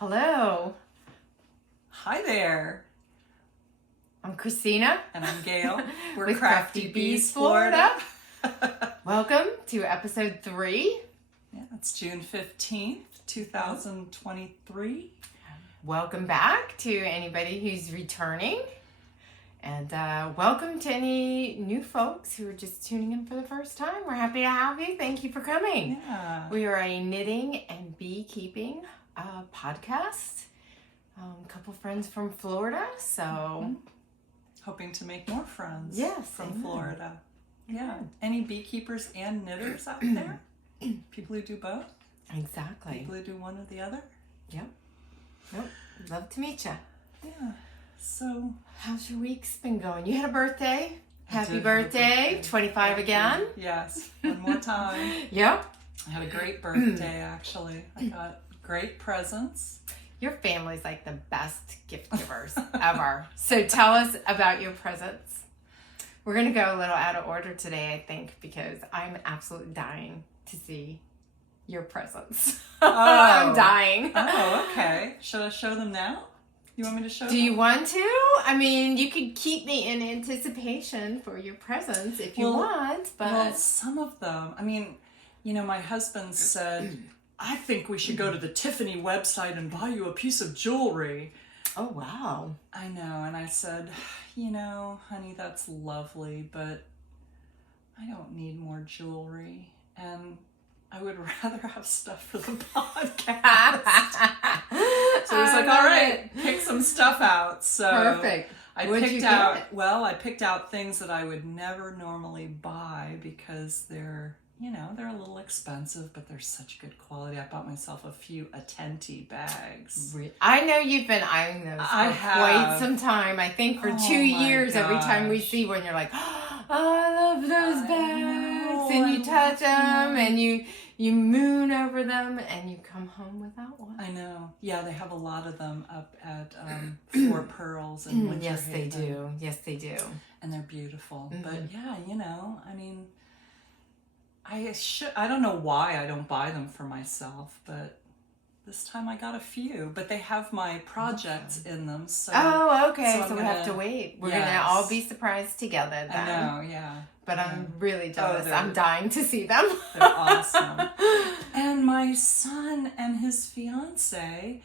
Hello. Hi there. I'm Christina. And I'm Gayle. We're with Crafty Bees Florida. Welcome to episode 3. Yeah, it's June 15th, 2023. Welcome back to anybody who's returning. And welcome to any new folks who are just tuning in for the first time. We're happy to have you. Thank you for coming. Yeah. We are a knitting and beekeeping podcast. A couple friends from Florida, so Hoping to make more friends from amen. Florida. Yeah. Any beekeepers and knitters out there? People who do both? Exactly. People who do one or the other? Yep. Nope. Love to meet you. Yeah. So, How's your week's been going? You had a birthday. Happy did have a birthday. birthday. 25 again. Yes. One more time. Yep. I had a great birthday, actually. I got great presents. Your family's like the best gift givers ever. So tell us about your presents. We're going to go a little out of order today, I think, because I'm absolutely dying to see your presents. Oh. I'm dying. Oh, okay. Should I show them now? You want me to show them? Do you want to? I mean, you could keep me in anticipation for your presents if you want, but... Well, some of them, I mean, you know, my husband said, I think we should go to the Tiffany website and buy you a piece of jewelry. Oh, wow. I know, and I said, you know, honey, that's lovely, but I don't need more jewelry, and I would rather have stuff for the podcast. So he was like, all right, pick some stuff out. So Perfect. I picked out things that I would never normally buy because they're a little expensive, but they're such good quality. I bought myself a few Attenti bags. I know you've been eyeing those for quite some time. I think for 2 years, every time we see one, you're like, oh, I love those bags. And you touch them and you moon over them and you come home without one. I know. Yeah, they have a lot of them up at Four Pearls in Winter Yes, they Haven. do. Yes, they do. And they're beautiful. But yeah, I mean, I don't know why I don't buy them for myself, but this time I got a few. But they have my projects in them, so... Oh, okay. So we have to wait. We're going to all be surprised together then. I know, yeah. But I'm really jealous. they're- I'm dying to see them. They're awesome. And my son and his fiance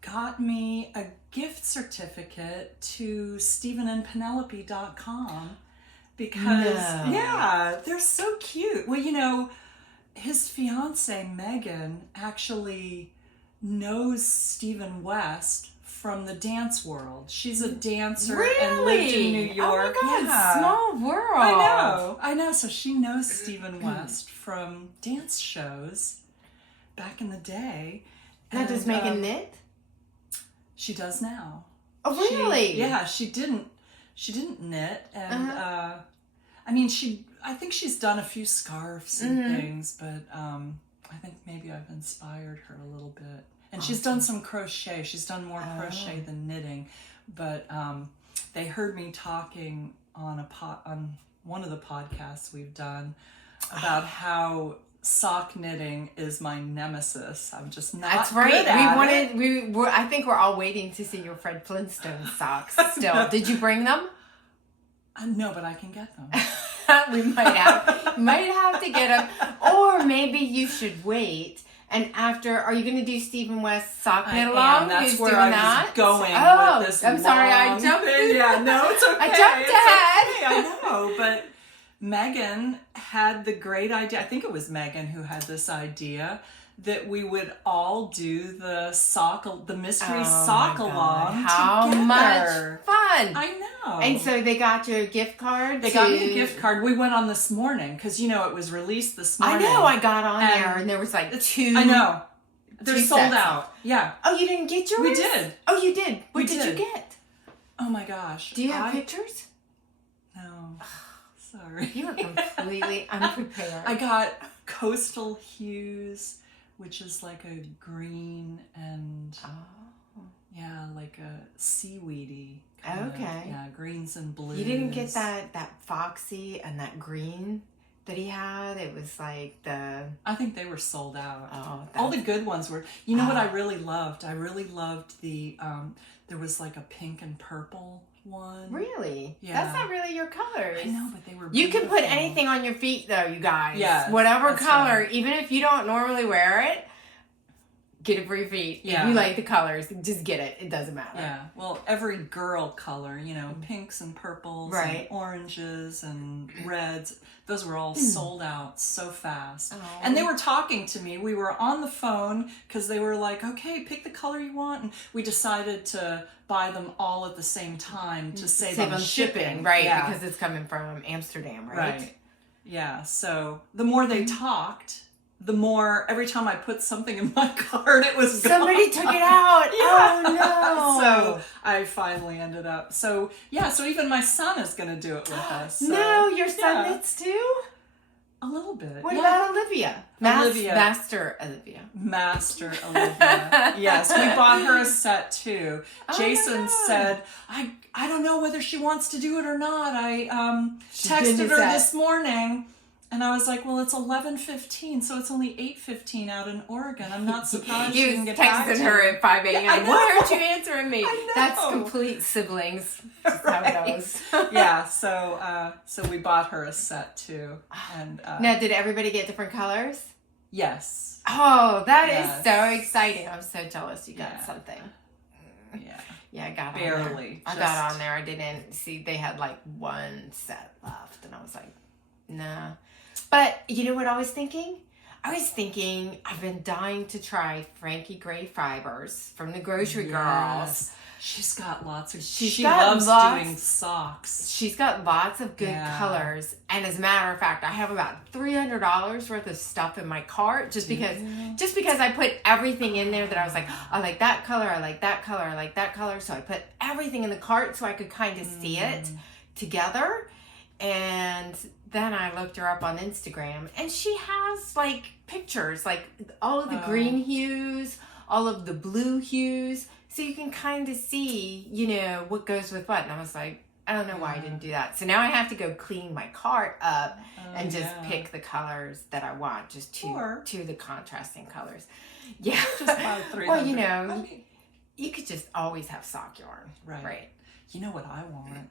got me a gift certificate to StephenandPenelope.com because, they're so cute. Well, you know, his fiance, Megan, actually knows Stephen West from the dance world. She's a dancer and lived in New York. Oh my God, Yeah. small world. I know. So she knows Stephen West from dance shows back in the day. Now, does Megan knit? She does now. Oh, really? She didn't knit, and I mean, I think she's done a few scarves and things, but I think maybe I've inspired her a little bit. And she's done some crochet. She's done more crochet than knitting, but they heard me talking on one of the podcasts we've done about how sock knitting is my nemesis. I'm just not. That's right. Good at it. I think we're all waiting to see your Fred Flintstone socks. Still, did you bring them? No, but I can get them. We might have to get them, or maybe you should wait. And after, are you going to do Stephen West sock knit along? That's Who's where doing I that? was going with this. I'm sorry, I jumped. Yeah, no, it's okay. I jumped ahead. Okay, I know, but Megan had the great idea. I think it was Megan who had this idea that we would all do the mystery sock along How together. Much fun! I know. And so they got your gift card. They got me a gift card. We went on this morning because it was released this morning. I know. I got on there and there was like 2. I know. They're 2 sold sets. out. Yeah. Oh, you didn't get yours? We did. Oh, you did. What did you did. get? Oh my gosh. Do you have pictures? No. Sorry. You were completely unprepared. I got Coastal Hues, which is like a green and like a seaweedy kind of, greens and blues. You didn't get that foxy and that green that he had? It was like I think they were sold out. Oh, all the good ones were. You know what I really loved? I really loved the there was like a pink and purple one. Really? Yeah. That's not really your colors. I know, but they were You beautiful. can put anything on your feet though, you guys. Yeah. Whatever color, right. even if you don't normally wear it, get it for your feet. Yeah. If you like the colors, just get it. It doesn't matter. Yeah. Well, every girl color, you know, pinks and purples and oranges and reds, those were all sold out so fast. Oh. And they were talking to me. We were on the phone because they were like, okay, pick the color you want. And we decided to buy them all at the same time to save on shipping. Right, yeah. because it's coming from Amsterdam, right? Right. Yeah. So the more they talked, the more every time I put something in my cart, it was somebody gone. took it out. Yeah. Oh no! So I finally ended up. So yeah. So even my son is going to do it with us. So, no, your son knits too. A little bit. What about Olivia? Olivia. Master Olivia. Master Olivia. Yes, we bought her a set too. Jason said, I don't know whether she wants to do it or not. I texted her this morning. And I was like, well, it's 11:15, so it's only 8:15 out in Oregon. I'm not surprised she didn't get back to texting her at 5 a.m. Yeah, why aren't you answering me? I know. That's complete siblings. That's how it goes. Yeah, so we bought her a set too. And now, did everybody get different colors? Yes. Oh, that is so exciting. I'm so jealous you got something. Yeah. Yeah, I got barely. I got on there. I didn't see they had like one set left, and I was like, nah. But you know what I was thinking? I've been dying to try Frankie Gray fibers from the Grocery Girls. She's got lots of, she loves doing socks. She's got lots of good colors. And as a matter of fact, I have about $300 worth of stuff in my cart just because I put everything in there that I was like, I like that color, I like that color, I like that color. So I put everything in the cart so I could kind of see it together. And then I looked her up on Instagram, and she has like pictures, like all of the green hues, all of the blue hues, so you can kind of see, you know, what goes with what. And I was like, I don't know why I didn't do that. So now I have to go clean my cart up and just pick the colors that I want, just two the contrasting colors. Yeah, just buy 300. Well, you know, you could just always have sock yarn, right? You know what I want?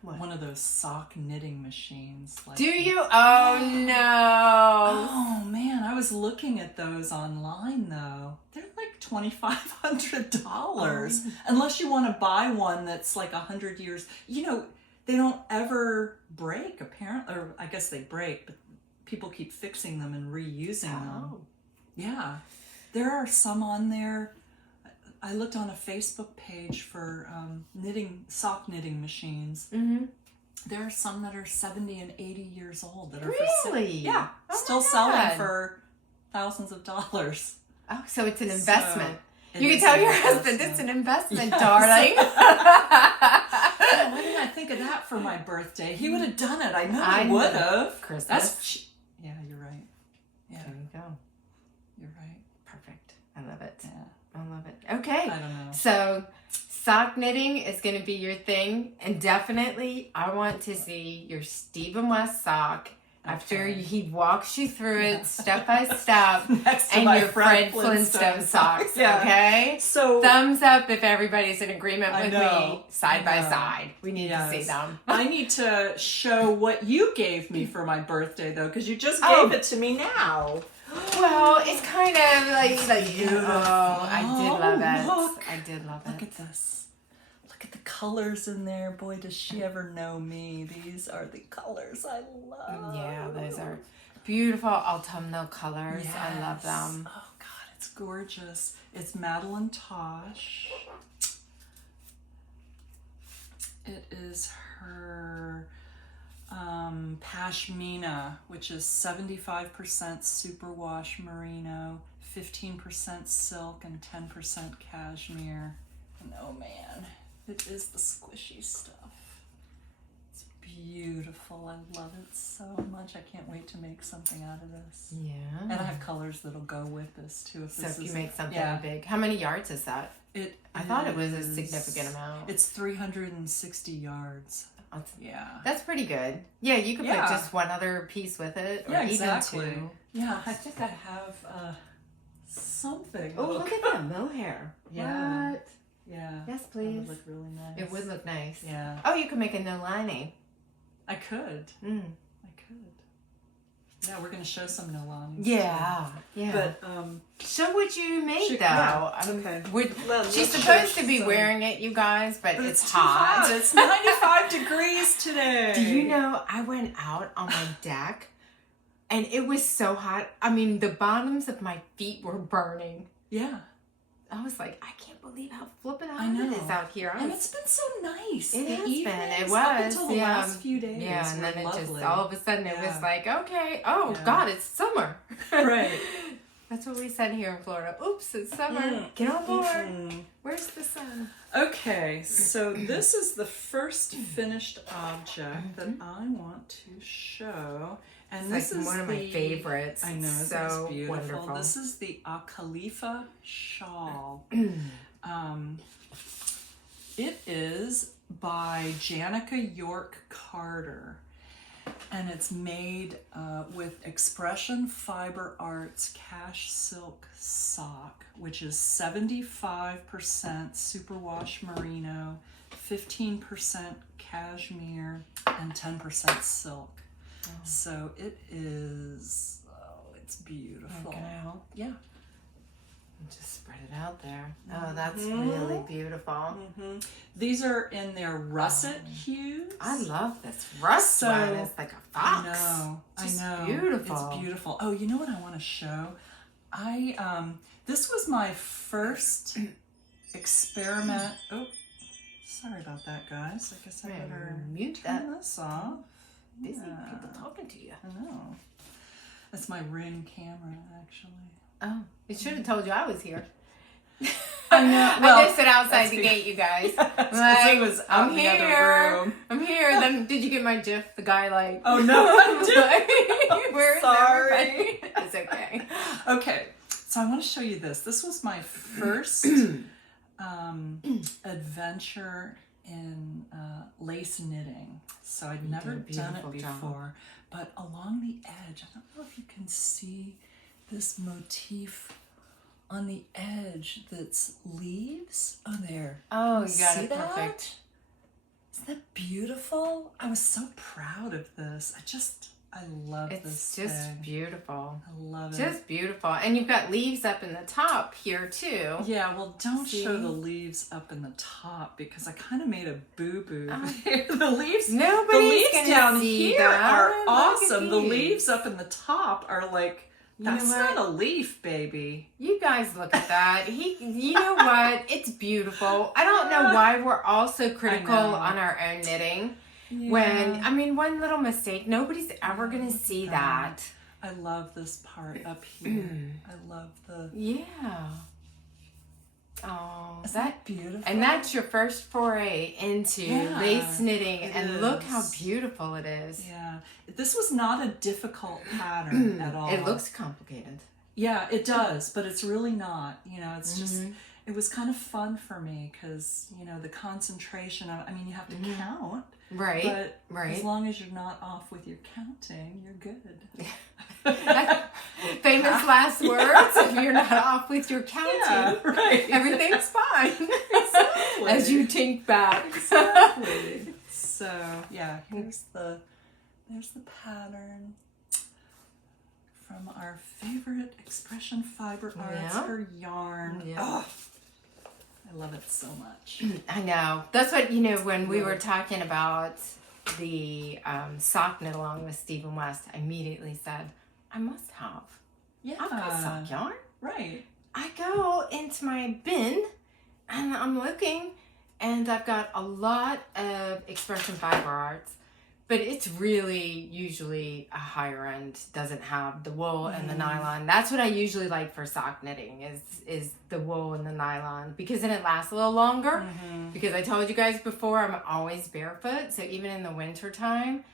What? One of those sock knitting machines. Like do you? Oh no! Oh man, I was looking at those online though. They're like $2,500 unless you want to buy one that's like 100 years. You know, they don't ever break apparently, or I guess they break, but people keep fixing them and reusing them. Yeah, there are some on there. I looked on a Facebook page for sock knitting machines. Mm-hmm. There are some that are 70 and 80 years old that are yeah, still selling for thousands of dollars. Oh, so it's an investment. So you can tell your husband it's an investment, darling. Why didn't I think of that for my birthday? He would have done it. I know he would have. Christmas. Yeah, you're right. Yeah. There you go. You're right. Perfect. I love it. Yeah. I love it. Okay. I don't know. So sock knitting is going to be your thing. And definitely I want to see your Stephen West sock after he walks you through it step by step. Next to and my your Fred Flintstone socks. Yeah. Okay? So thumbs up if everybody's in agreement with me. Side by know. side. We need to see them. I need to show what you gave me for my birthday though, because you just gave it to me now. Well, it's kind of like beautiful. I did love it. Look. I did love it. Look at this. Look at the colors in there. Boy, does she ever know me. These are the colors I love. Yeah, those are beautiful autumnal colors. Yes. I love them. Oh, God, it's gorgeous. It's Madeline Tosh. It is her pashmina, which is 75% superwash merino, 15% silk, and 10% cashmere. And oh man, it is the squishy stuff. It's beautiful. I love it so much. I can't wait to make something out of this. Yeah. And I have colors that'll go with this too. If you make something big. How many yards is that? I thought it was a significant amount. It's 360 yards. That's pretty good. Yeah, you could put just one other piece with it, or exactly. even two. Yeah, I think I have something. Oh, look at that mohair. Yeah. What? Yeah. Yes, please. That would look really nice. It would look nice. Yeah. Oh, you could make a no lining. I could. I could. Yeah, we're going to show some no linings. Yeah. But, show what you made, though. Yeah. Okay. She's supposed to be wearing it, you guys, but it's hot. It's 95 degrees today. Do you know, I went out on my deck, and it was so hot. I mean, the bottoms of my feet were burning. Yeah. I was like, I can't believe how flippin' hot it is out here. And it's been so nice. It has been. It was. Up until the last few days. Yeah, and then it lovely. just, all of a sudden, it was like, okay, God, it's summer. Right. That's what we said here in Florida. Oops, it's summer. Get on board. Where's the sun? Okay, so this is the first finished object that I want to show. And it's this like is one of my favorites. I know, it's so beautiful. Wonderful. This is the Khalifa shawl. It is by Janica York Carter. And it's made with Expression Fiber Arts Cash Silk Sock, which is 75% superwash merino, 15% cashmere, and 10% silk. So it is, it's beautiful. Can I help? Yeah. Just spread it out there. Oh, that's really beautiful. These are in their russet hues. I love this rust one. It's like a fox. I know. Beautiful. It's beautiful. Oh, you know what I want to show? This was my first experiment. Oh, sorry about that, guys. I guess I better mute turn this off. Busy people talking to you. I know. That's my Ring camera, actually. Oh, it should have told you I was here. I know. Well, I just sit outside the gate, you guys. It was out in the other room. I'm here. Then did you get my GIF? The guy like. Oh no, I didn't. Where's sorry. It's okay. Okay, so I want to show you this. This was my first adventure in lace knitting. So I'd never done it before. But along the edge, I don't know if you can see this motif on the edge that's leaves. Oh, there. Oh, you got it perfect. Isn't that beautiful? I was so proud of this. I love this. It's just beautiful. I love it. Just beautiful. And you've got leaves up in the top here too. Yeah, well, don't show the leaves up in the top because I kind of made a boo-boo. The leaves down here are awesome. The leaves up in the top are like, that's not a leaf, baby. You guys look at that. You know what? It's beautiful. I don't know why we're all so critical on our own knitting. Yeah. One little mistake, nobody's ever going to see that. I love this part up here. I love the... Yeah. Oh, is that beautiful? And that's your first foray into lace knitting. And look how beautiful it is. Yeah. This was not a difficult pattern at all. It looks complicated. Yeah, it does, but it's really not. It's just... It was kind of fun for me because, the concentration of, you have to count. Right. But as long as you're not off with your counting, you're good. Famous last words. If you're not off with your counting, everything's fine. Exactly. As you think back. Exactly. So, there's the pattern from our favorite Expression Fiber Arts, her yarn. Yeah. Oh, I love it so much. I know. That's what, when we were talking about the sock knit along with Stephen West, I immediately said, I must have. Yeah. I've got sock yarn. Right. I go into my bin and I'm looking and I've got a lot of Expression Fiber Arts, but it's really usually a higher end, doesn't have the wool and the nylon. That's what I usually like for sock knitting is the wool and the nylon because then it lasts a little longer. Because I told you guys before, I'm always barefoot. So even in the winter time,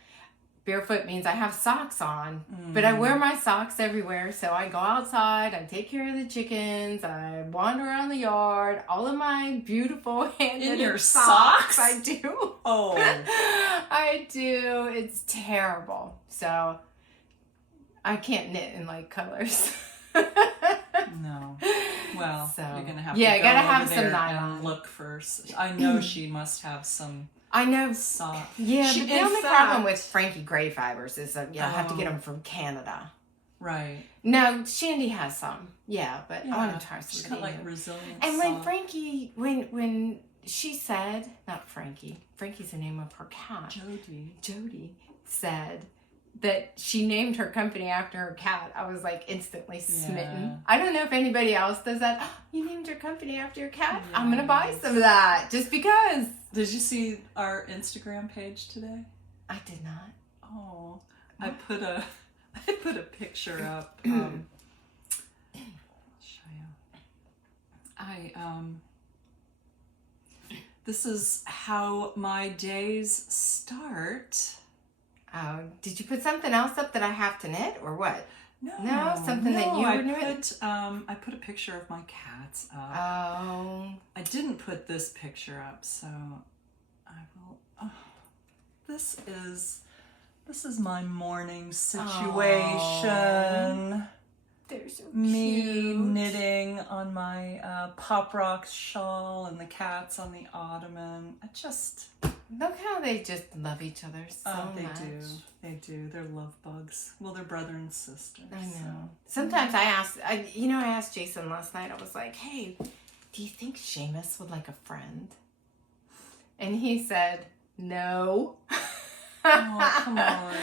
barefoot means I have socks on, but I wear my socks everywhere. So I go outside, I take care of the chickens, I wander around the yard, all of my beautiful hand-knitted socks. I do. Oh. I do. It's terrible. So I can't knit in light colors. No. Well, so, you're going to have to go I gotta have some nylon. And look first. I know she must have some. I know. Sock. Yeah, but the only problem with Frankie Gray fibers is that I have to get them from Canada. Right. No, Shandy has some. Yeah, but I want to try some. She's got like resilient. And when Frankie, when she said, not Frankie, Frankie's the name of her cat. Jody said that she named her company after her cat, I was like instantly smitten. I don't know if anybody else does that. Oh, you named your company after your cat? Yes. I'm going to buy some of that just because. Did you see our Instagram page today? I did not. Oh, I put a picture up. Show you. This is how my days start. Oh, did you put something else up that I have to knit or what? No, something that you were knitting? I put a picture of my cats up. Oh. I didn't put this picture up, so I will. Oh, this is my morning situation. Oh. They're so cute. Me knitting on my Pop Rocks shawl and the cats on the ottoman. Look how they just love each other so much. They do. They're love bugs. Well, they're brother and sister. I know. Sometimes I asked Jason last night, I was like, hey, do you think Seamus would like a friend? And he said, no. Oh, come on.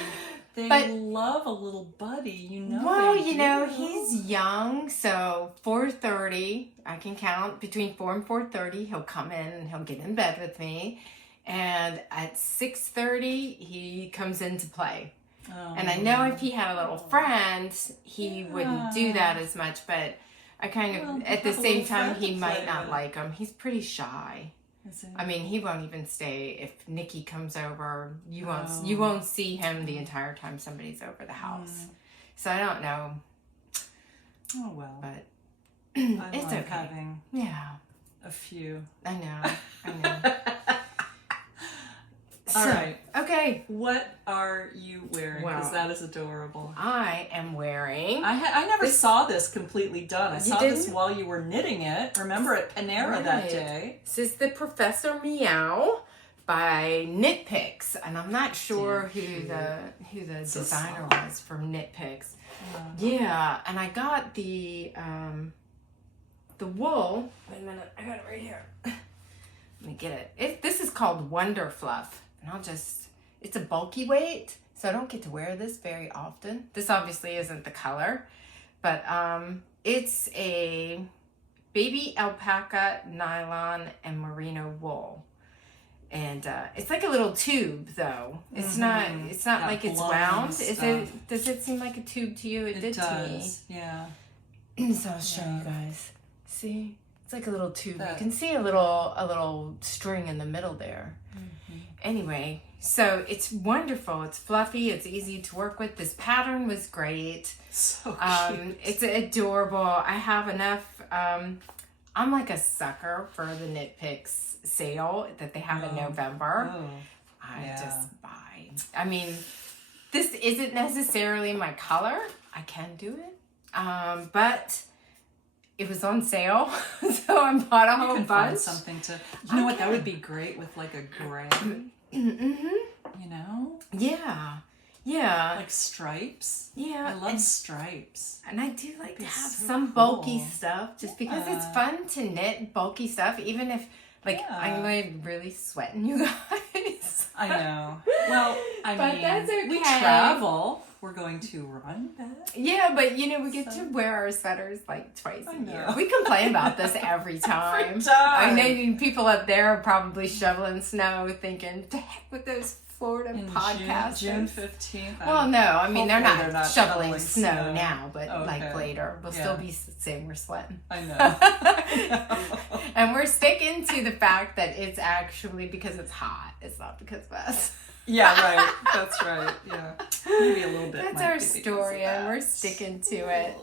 They love a little buddy, Well, he's young, so 4:30, I can count between 4 and 4:30, he'll come in and he'll get in bed with me. And at 6:30, he comes in to play. Oh. And I know if he had a little friend, he wouldn't do that as much, but I kind of, at the same time, he might not like him. He's pretty shy. I mean, he won't even stay if Nikki comes over. You won't see him the entire time somebody's over the house. So I don't know. Oh well, but it's okay. Having a few. I know. All right. Okay. What are you wearing? Because that is adorable. I am wearing. I never saw this completely done. I saw this while you were knitting it. Remember at Panera that day. This is the Professor Meow by Knit Picks, and I'm not sure who the designer was from Knit Picks. Yeah, and I got the wool. Wait a minute, I got it right here. Let me get it. This is called Wonder Fluff. And it's a bulky weight, so I don't get to wear this very often. This obviously isn't the color, but it's a baby alpaca, nylon, and merino wool. And it's like a little tube, though. It's not like it's wound. Does it seem like a tube to you? It did does. To me. Yeah. So I'll show you guys. See? It's like a little tube. You can see a little string in the middle there. Anyway, so it's wonderful. It's fluffy. It's easy to work with. This pattern was great. So cute. It's adorable. I have enough. I'm like a sucker for the Knit Picks sale that they have in November. I just buy. I mean, this isn't necessarily my color. I can do it. But it was on sale, so I bought a whole bunch. Find something to. You know what? That would be great with like a gray. You know? Yeah. Like stripes. Yeah. I love stripes. And I do like to have some bulky stuff, just because it's fun to knit bulky stuff, even if I'm like really sweating, you guys. I know. Well, I mean, that's okay. We travel. We're going to run back. Yeah, but we get to wear our sweaters like twice a year. We complain about this every time. Every time. I know people up there are probably shoveling snow thinking, to heck with those Florida podcasts. June 15th. Well, no, I mean, they're not shoveling snow now, but like later. We'll still be saying we're sweating. I know. And we're sticking to the fact that it's actually because it's hot. It's not because of us. Yeah, right. That's right. Yeah. Maybe a little bit. That's our story, and we're sticking to it.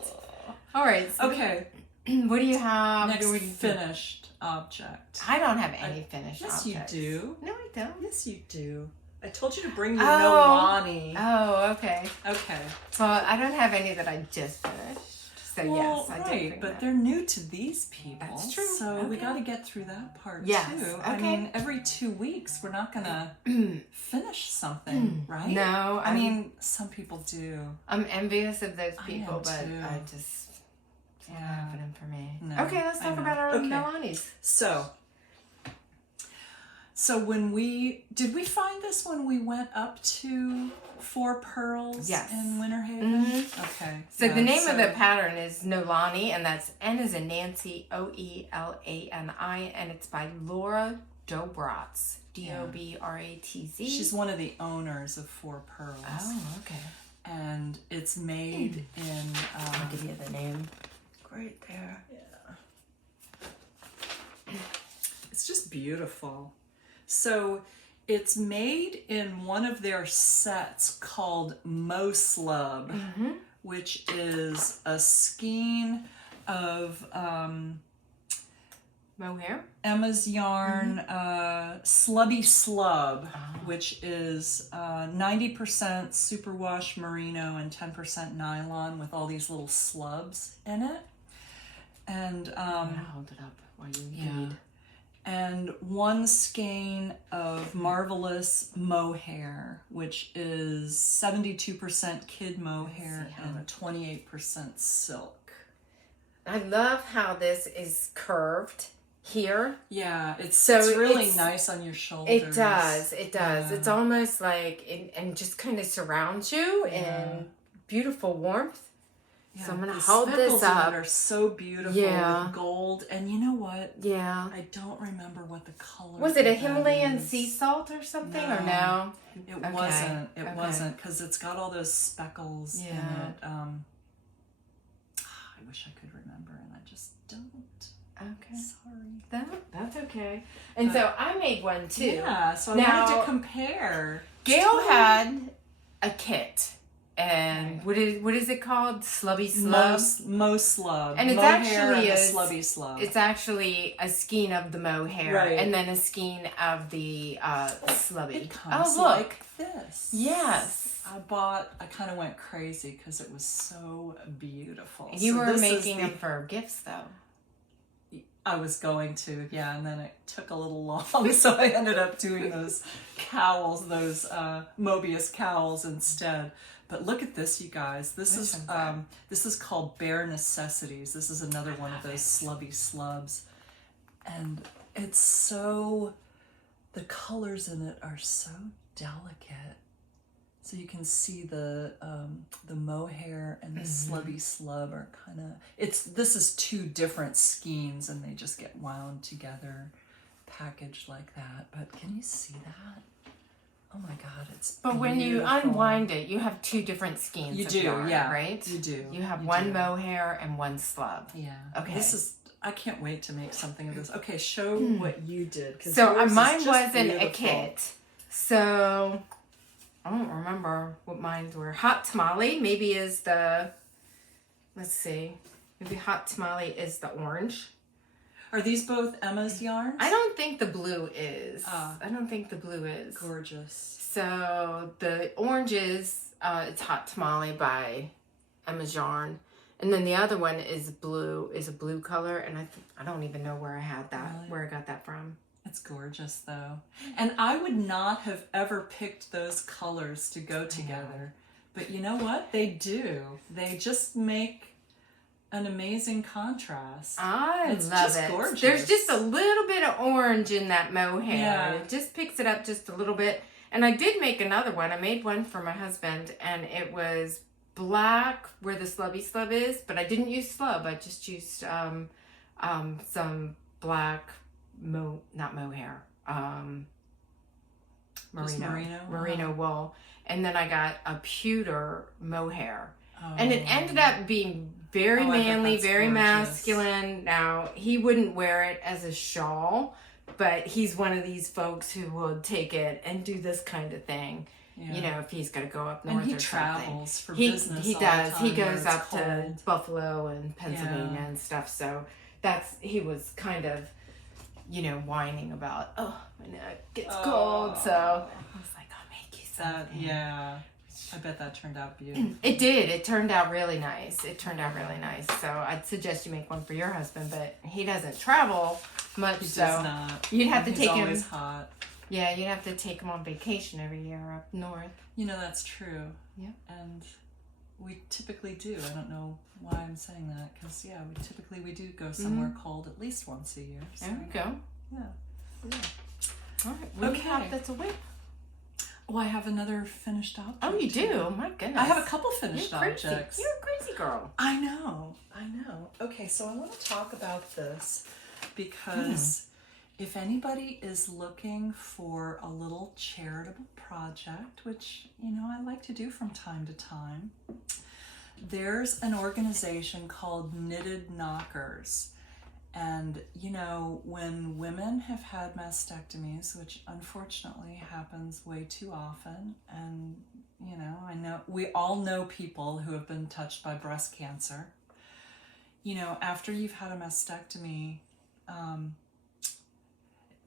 All right. So okay. What do you have? Next finished object. I don't have any finished yes, objects. Yes, you do. No, I don't. Yes, you do. I told you to bring your Nolani. Oh, okay. Okay. Well, I don't have any that I just finished. So well, yes, I did bring but that. they're new to these people. That's true. So we got to get through that part yes. too. Okay. I mean, every 2 weeks we're not gonna finish something, right? No, I mean, some people do. I'm envious of those people, but too. I just it's not happening for me. No, okay, let's talk about our Nolanis. So when did we find this when we went up to Four Pearls in Winter Haven? Mm-hmm. Okay. So the name of the pattern is Nolani, and that's N as in Nancy, Oelani, and it's by Laura Dobratz, Dobratz. She's one of the owners of Four Pearls. Oh, okay. And it's made in... I'll give you the name. Right there. Yeah. It's just beautiful. So it's made in one of their sets called Mo Slub, which is a skein of mohair, Emma's yarn, Slubby Slub, which is 90% superwash merino and 10% nylon with all these little slubs in it. And I'm gonna hold it up while you read. And one skein of marvelous mohair, which is 72% kid mohair and 28% silk. I love how this is curved here. Yeah, it's really nice on your shoulders. It does. Yeah. It's almost like, and just kind of surrounds you in beautiful warmth. Yeah, so I'm going to hold this up. Are so beautiful with gold. And you know what? Yeah. I don't remember what the color was. It a Himalayan sea salt or something or no? It wasn't. It wasn't because it's got all those speckles in it. I wish I could remember and I just don't. Okay. Sorry. That's okay. And so I made one too. Yeah, so I wanted to compare. Gayle had a kit. And what is it called? Slubby Slub? Mo Slub. And it's mohair actually a Slubby Slub. It's actually a skein of the mohair and then a skein of the slubby. It comes like this. Yes. I kind of went crazy because it was so beautiful. You were making them for gifts though. I was going to, and then it took a little long, so I ended up doing those cowls, those Mobius cowls instead. But look at this, you guys. This is called Bare Necessities. This is another one of those slubby slubs. And it's so, the colors in it are so delicate. So you can see the mohair and the slubby slub are kind of, this is two different skeins and they just get wound together, packaged like that. But can you see that? Oh my God, it's beautiful. When you unwind it, you have two different skeins you of do, yarn, yeah, right? You do. You have one mohair and one slub. Yeah. Okay. I can't wait to make something of this. Okay, show what you did. So mine wasn't a kit. So I don't remember what mine were. Hot Tamale maybe is the, let's see, maybe Hot Tamale is the orange. Are these both Emma's yarns? I don't think the blue is. I don't think the blue is. Gorgeous. So the orange is, it's Hot Tamale by Emma's yarn. And then the other one is blue, is a blue color. And I don't even know where I had that, where I got that from. It's gorgeous though. And I would not have ever picked those colors to go together. But you know what? They do. They just make an amazing contrast. It's love it. Gorgeous. There's just a little bit of orange in that mohair. Yeah. It just picks it up just a little bit. And I did make another one. I made one for my husband and it was black where the slubby slub is, but I didn't use slub. I just used some black not mohair, merino wool. And then I got a pewter mohair. And it ended up being very manly, very masculine. Now, he wouldn't wear it as a shawl, but he's one of these folks who will take it and do this kind of thing. Yeah. You know, if he's going to go up north, and he or travels something. for business. He does. He goes up cold. to Buffalo and Pennsylvania and stuff. So he was kind of, you know, whining about, oh, my neck gets cold. So I was like, I'll make you something. Yeah. I bet that turned out beautiful. It did. It turned out really nice. So I'd suggest you make one for your husband, but he doesn't travel much. He so does not. You'd have to take him. He's always hot. Yeah, you'd have to take him on vacation every year up north. You know, that's true. Yeah. And we typically do. I don't know why I'm saying that, because, yeah, we do go somewhere cold at least once a year. So. There we go. Yeah. All right. What do you have that's a whip? Oh, I have another finished object. Oh, you do? My goodness. I have a couple finished objects. You're a crazy girl. I know. Okay, so I want to talk about this because if anybody is looking for a little charitable project, which, you know, I like to do from time to time, there's an organization called Knitted Knockers. And, you know, when women have had mastectomies, which unfortunately happens way too often, and, you know, I know we all know people who have been touched by breast cancer. You know, after you've had a mastectomy,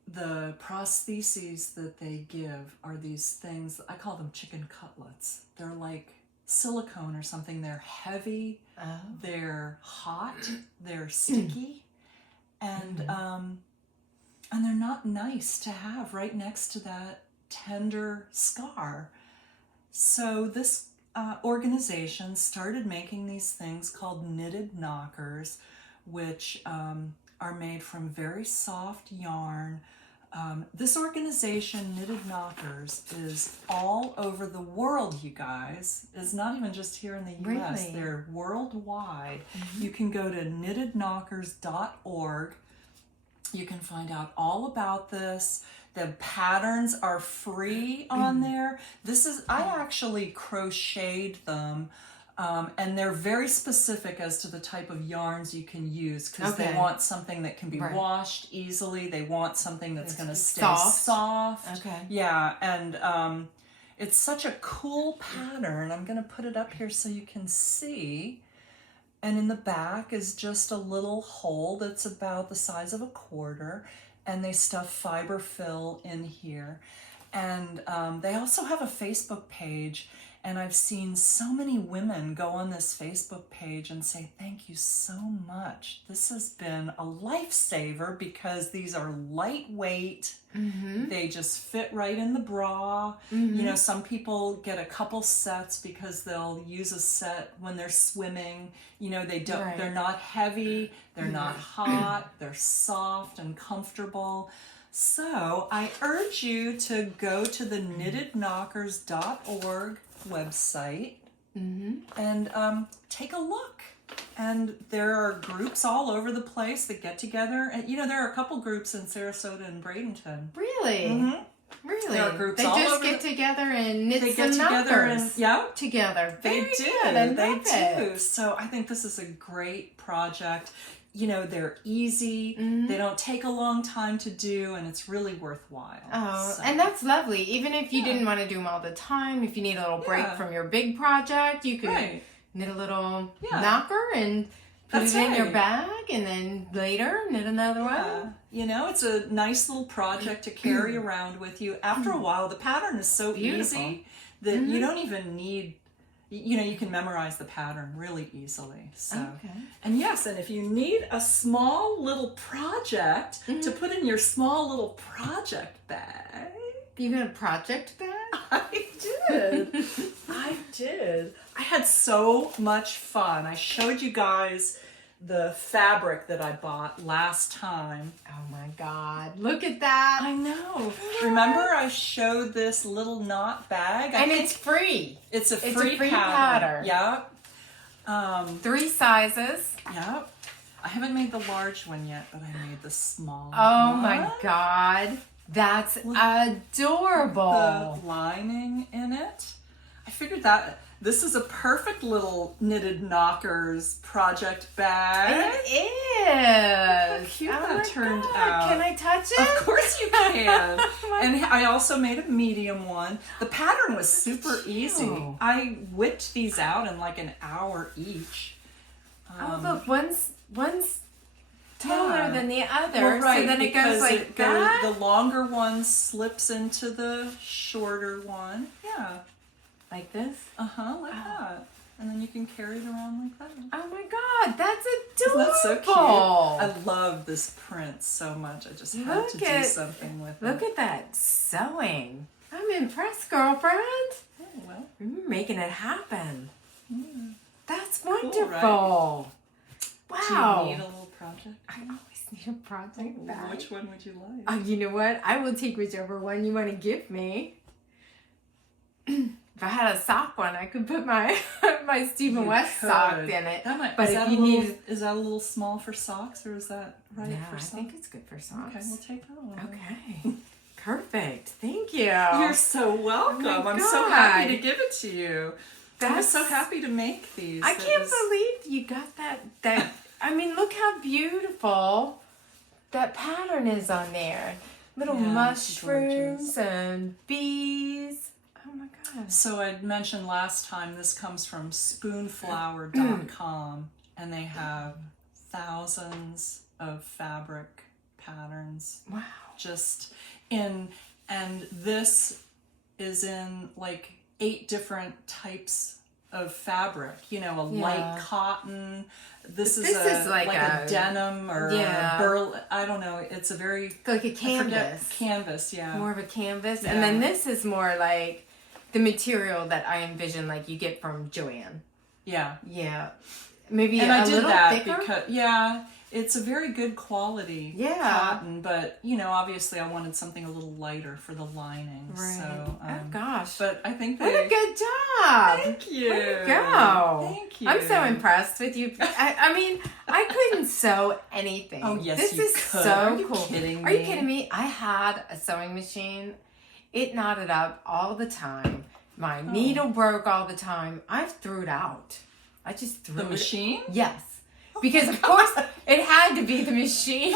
the prostheses that they give are these things, I call them chicken cutlets. They're like silicone or something. They're heavy, they're hot, they're sticky. And they're not nice to have right next to that tender scar. So this organization started making these things called knitted knockers, which are made from very soft yarn. This organization, Knitted Knockers, is all over the world, you guys. It's not even just here in the U.S. Really? They're worldwide. You can go to knittedknockers.org. You can find out all about this. The patterns are free on there. I actually crocheted them. And they're very specific as to the type of yarns you can use, because they want something that can be washed easily. They want something that's going to stay soft. Okay. Yeah, and it's such a cool pattern. I'm going to put it up here so you can see. And in the back is just a little hole that's about the size of a quarter, and they stuff fiber fill in here. And they also have a Facebook page. And I've seen so many women go on this Facebook page and say, thank you so much. This has been a lifesaver because these are lightweight. They just fit right in the bra. You know, some people get a couple sets because they'll use a set when they're swimming. You know, they're not heavy, they're not hot, they're soft and comfortable. So I urge you to go to the knittedknockers.org website and take a look. And there are groups all over the place that get together. And, you know, there are a couple groups in Sarasota and Bradenton. Really? Really? There are groups they all just over get together and knit they some get together knockers and together. They Very do. Good. I They love do. it. So I think this is a great project. You know, they're easy. They don't take a long time to do, and it's really worthwhile. Oh, and that's lovely. Even if you didn't want to do them all the time, if you need a little break from your big project, you could knit a little knocker and put it in your bag, and then later knit another one. You know, it's a nice little project to carry around with you. After a while, the pattern is so easy that you don't even need, you know, you can memorize the pattern really easily. So, and yes, and if you need a small little project to put in your small little project bag. You got a project bag? I did. I did. I had so much fun. I showed you guys the fabric that I bought last time. Oh my God. Look at that. I know. Remember I showed this little knot bag? And it's free. It's a free pattern. Yeah. 3 sizes. Yeah. I haven't made the large one yet, but I made the small Oh one. my God. That's adorable. The lining in it. I figured that This is a perfect little Knitted Knockers project bag. It is. How cute Oh that my turned God. out. Can I touch it? Of course you can. And I also made a medium one. The pattern was super easy. I whipped these out in like an hour each. Oh, look, one's taller than the other. Well, right, so then it goes like goes, that. the longer one slips into the shorter one. Yeah. Like this? Like that. And then you can carry it around like that. Oh my God, that's adorable. Isn't that so cute? I love this print so much. I just had to do something with it. Look at that sewing. I'm impressed, girlfriend. Oh, well. You're making it happen. Yeah. That's wonderful. Cool, right? Wow. Do you need a little project? I always need a project bag. Which one would you like? You know what? I will take whichever one you want to give me. If I had a sock one, I could put my my Stephen West sock in it. But if you need, is that a little small for socks, or is that right for socks? I think it's good for socks. Okay, we'll take that one. Okay, perfect. Thank you. You're so welcome. Oh I'm so happy to give it to you. I'm so happy to make these. I can't believe you got that. I mean, look how beautiful that pattern is on there. Little mushrooms and bees. Oh my God. So I mentioned last time, this comes from spoonflower.com, and they have thousands of fabric patterns. Wow. And this is in like 8 different types of fabric, light cotton. This is like a denim or a burl. I don't know. It's a very like a canvas. Canvas, yeah. More of a canvas, and then this is more like the material that I envision, like you get from Joann. Yeah. Yeah. Maybe and a I did little that thicker? because it's a very good quality cotton, but obviously I wanted something a little lighter for the lining. Right. So, oh gosh. But I think what a good job. Thank you. Way to go. Thank you. I'm so impressed with you. I mean, I couldn't sew anything. Oh yes, this you is could. so Are you cool. kidding me? Are you kidding me? I had a sewing machine. It knotted up all the time. My needle broke all the time. I threw it out. I just threw the machine? Yes. Because of course it had to be the machine.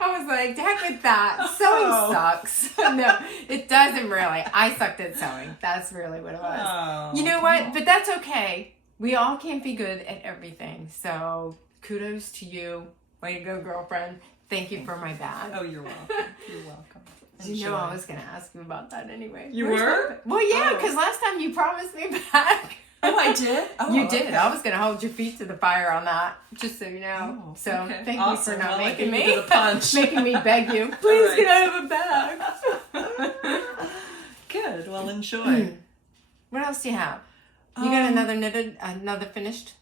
I was like, heck with that. Sewing sucks. No, it doesn't really. I sucked at sewing. That's really what it was. You know what? But that's okay. We all can't be good at everything. So kudos to you. Way to go, girlfriend. Thank you for my bag. Oh, you're welcome. You're welcome. You know I was going to ask you about that anyway. You were? Well, yeah, because last time you promised me back. Oh, I did? Oh, you did. Okay. I was going to hold your feet to the fire on that, just so you know. Oh, so okay. thank Awesome. you for not Well, making I gave you the punch. making me beg you. Please, right. can I have a bag? Good. Well, enjoy. What else do you have? You got another finished?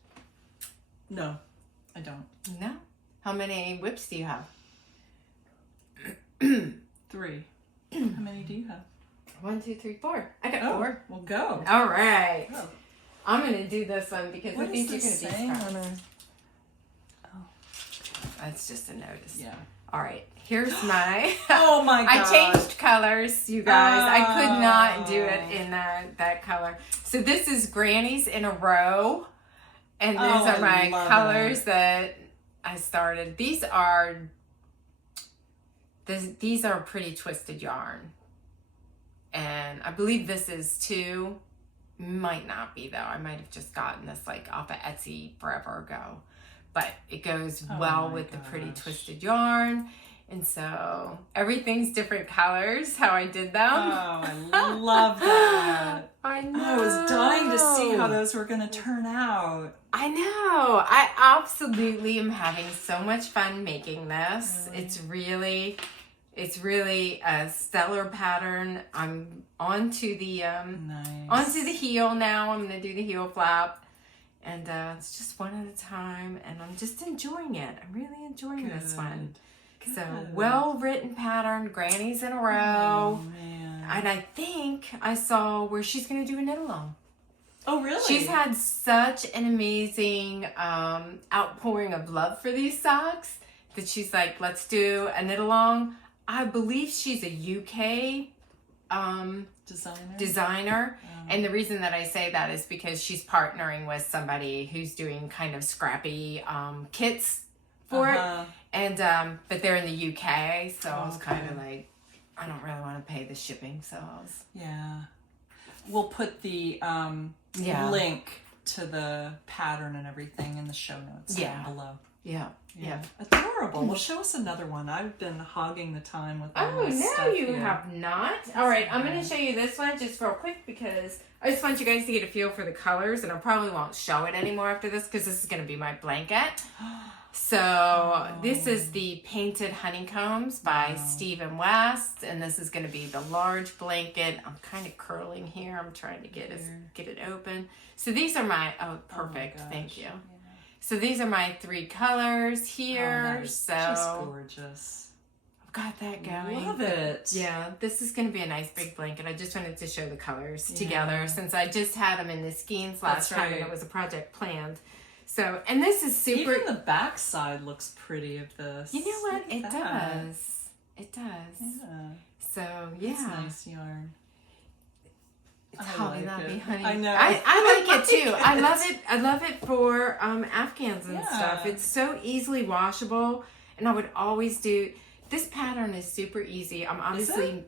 No, I don't. No. How many whips do you have? 3. How many do you have? 1, 2, 3, 4. I got 4. Well, go. All right. Go. I'm going to do this one because What I think is you're going to this be saying? surprised. That's just a notice. Yeah. All right. Here's my... Oh my God. I changed colors, you guys. I could not do it in that color. So this is Grannies in a Row. And these are my colors that I started. These are pretty twisted yarn. And I believe this is 2. Might not be though. I might have just gotten this like off of Etsy forever ago. But it goes well with the pretty twisted yarn. And so everything's different colors, how I did them. Oh, I love that. I know. I was dying to see how those were going to turn out. I know. I absolutely am having so much fun making this. Really? It's really a stellar pattern. I'm onto the onto the heel now. I'm gonna do the heel flap, and it's just one at a time. And I'm just enjoying it. I'm really enjoying this one. Good. So well written pattern, Grannies in a Row. Oh man! And I think I saw where she's gonna do a knit along. Oh really? She's had such an amazing outpouring of love for these socks that she's like, let's do a knit along. I believe she's a UK designer. And the reason that I say that is because she's partnering with somebody who's doing kind of scrappy kits for it. And but they're in the UK, so I was kind of like, I don't really want to pay the shipping, so I was... Yeah. We'll put the link to the pattern and everything in the show notes down below. Yeah. Adorable. Well, show us another one. I've been hogging the time with all my stuff. Oh, no, you have not. All right, I'm going to show you this one just real quick because I just want you guys to get a feel for the colors, and I probably won't show it anymore after this because this is going to be my blanket. So this is the Painted Honeycombs by Stephen West, and this is going to be the large blanket. I'm kind of curling here. I'm trying to get it open. So these are my, perfect. Thank you. Yeah. So these are my 3 colors here. So just gorgeous. I've got that going. Love it. Yeah, this is going to be a nice big blanket. I just wanted to show the colors together since I just had them in the skeins last time and it was a project planned. So, and this is super... Even the back side looks pretty of this. You know what? It does. It does. Yeah. So, yeah. It's nice yarn. It's probably not it. honey. I know. I like it too. I love it. I love it for Afghans and stuff. It's so easily washable, and I would always do. This pattern is super easy. I'm obviously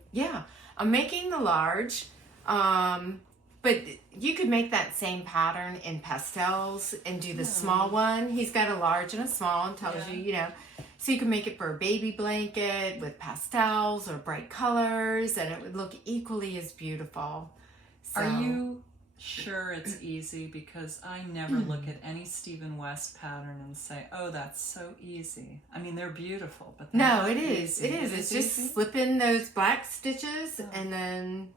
I'm making the large, but you could make that same pattern in pastels and do the small one. He's got a large and a small, and tells you, so you can make it for a baby blanket with pastels or bright colors, and it would look equally as beautiful. So, are you sure it's easy? Because I never look at any Stephen West pattern and say, oh, that's so easy. I mean, they're beautiful, but no, it is. It is. It's just slip in those black stitches and then,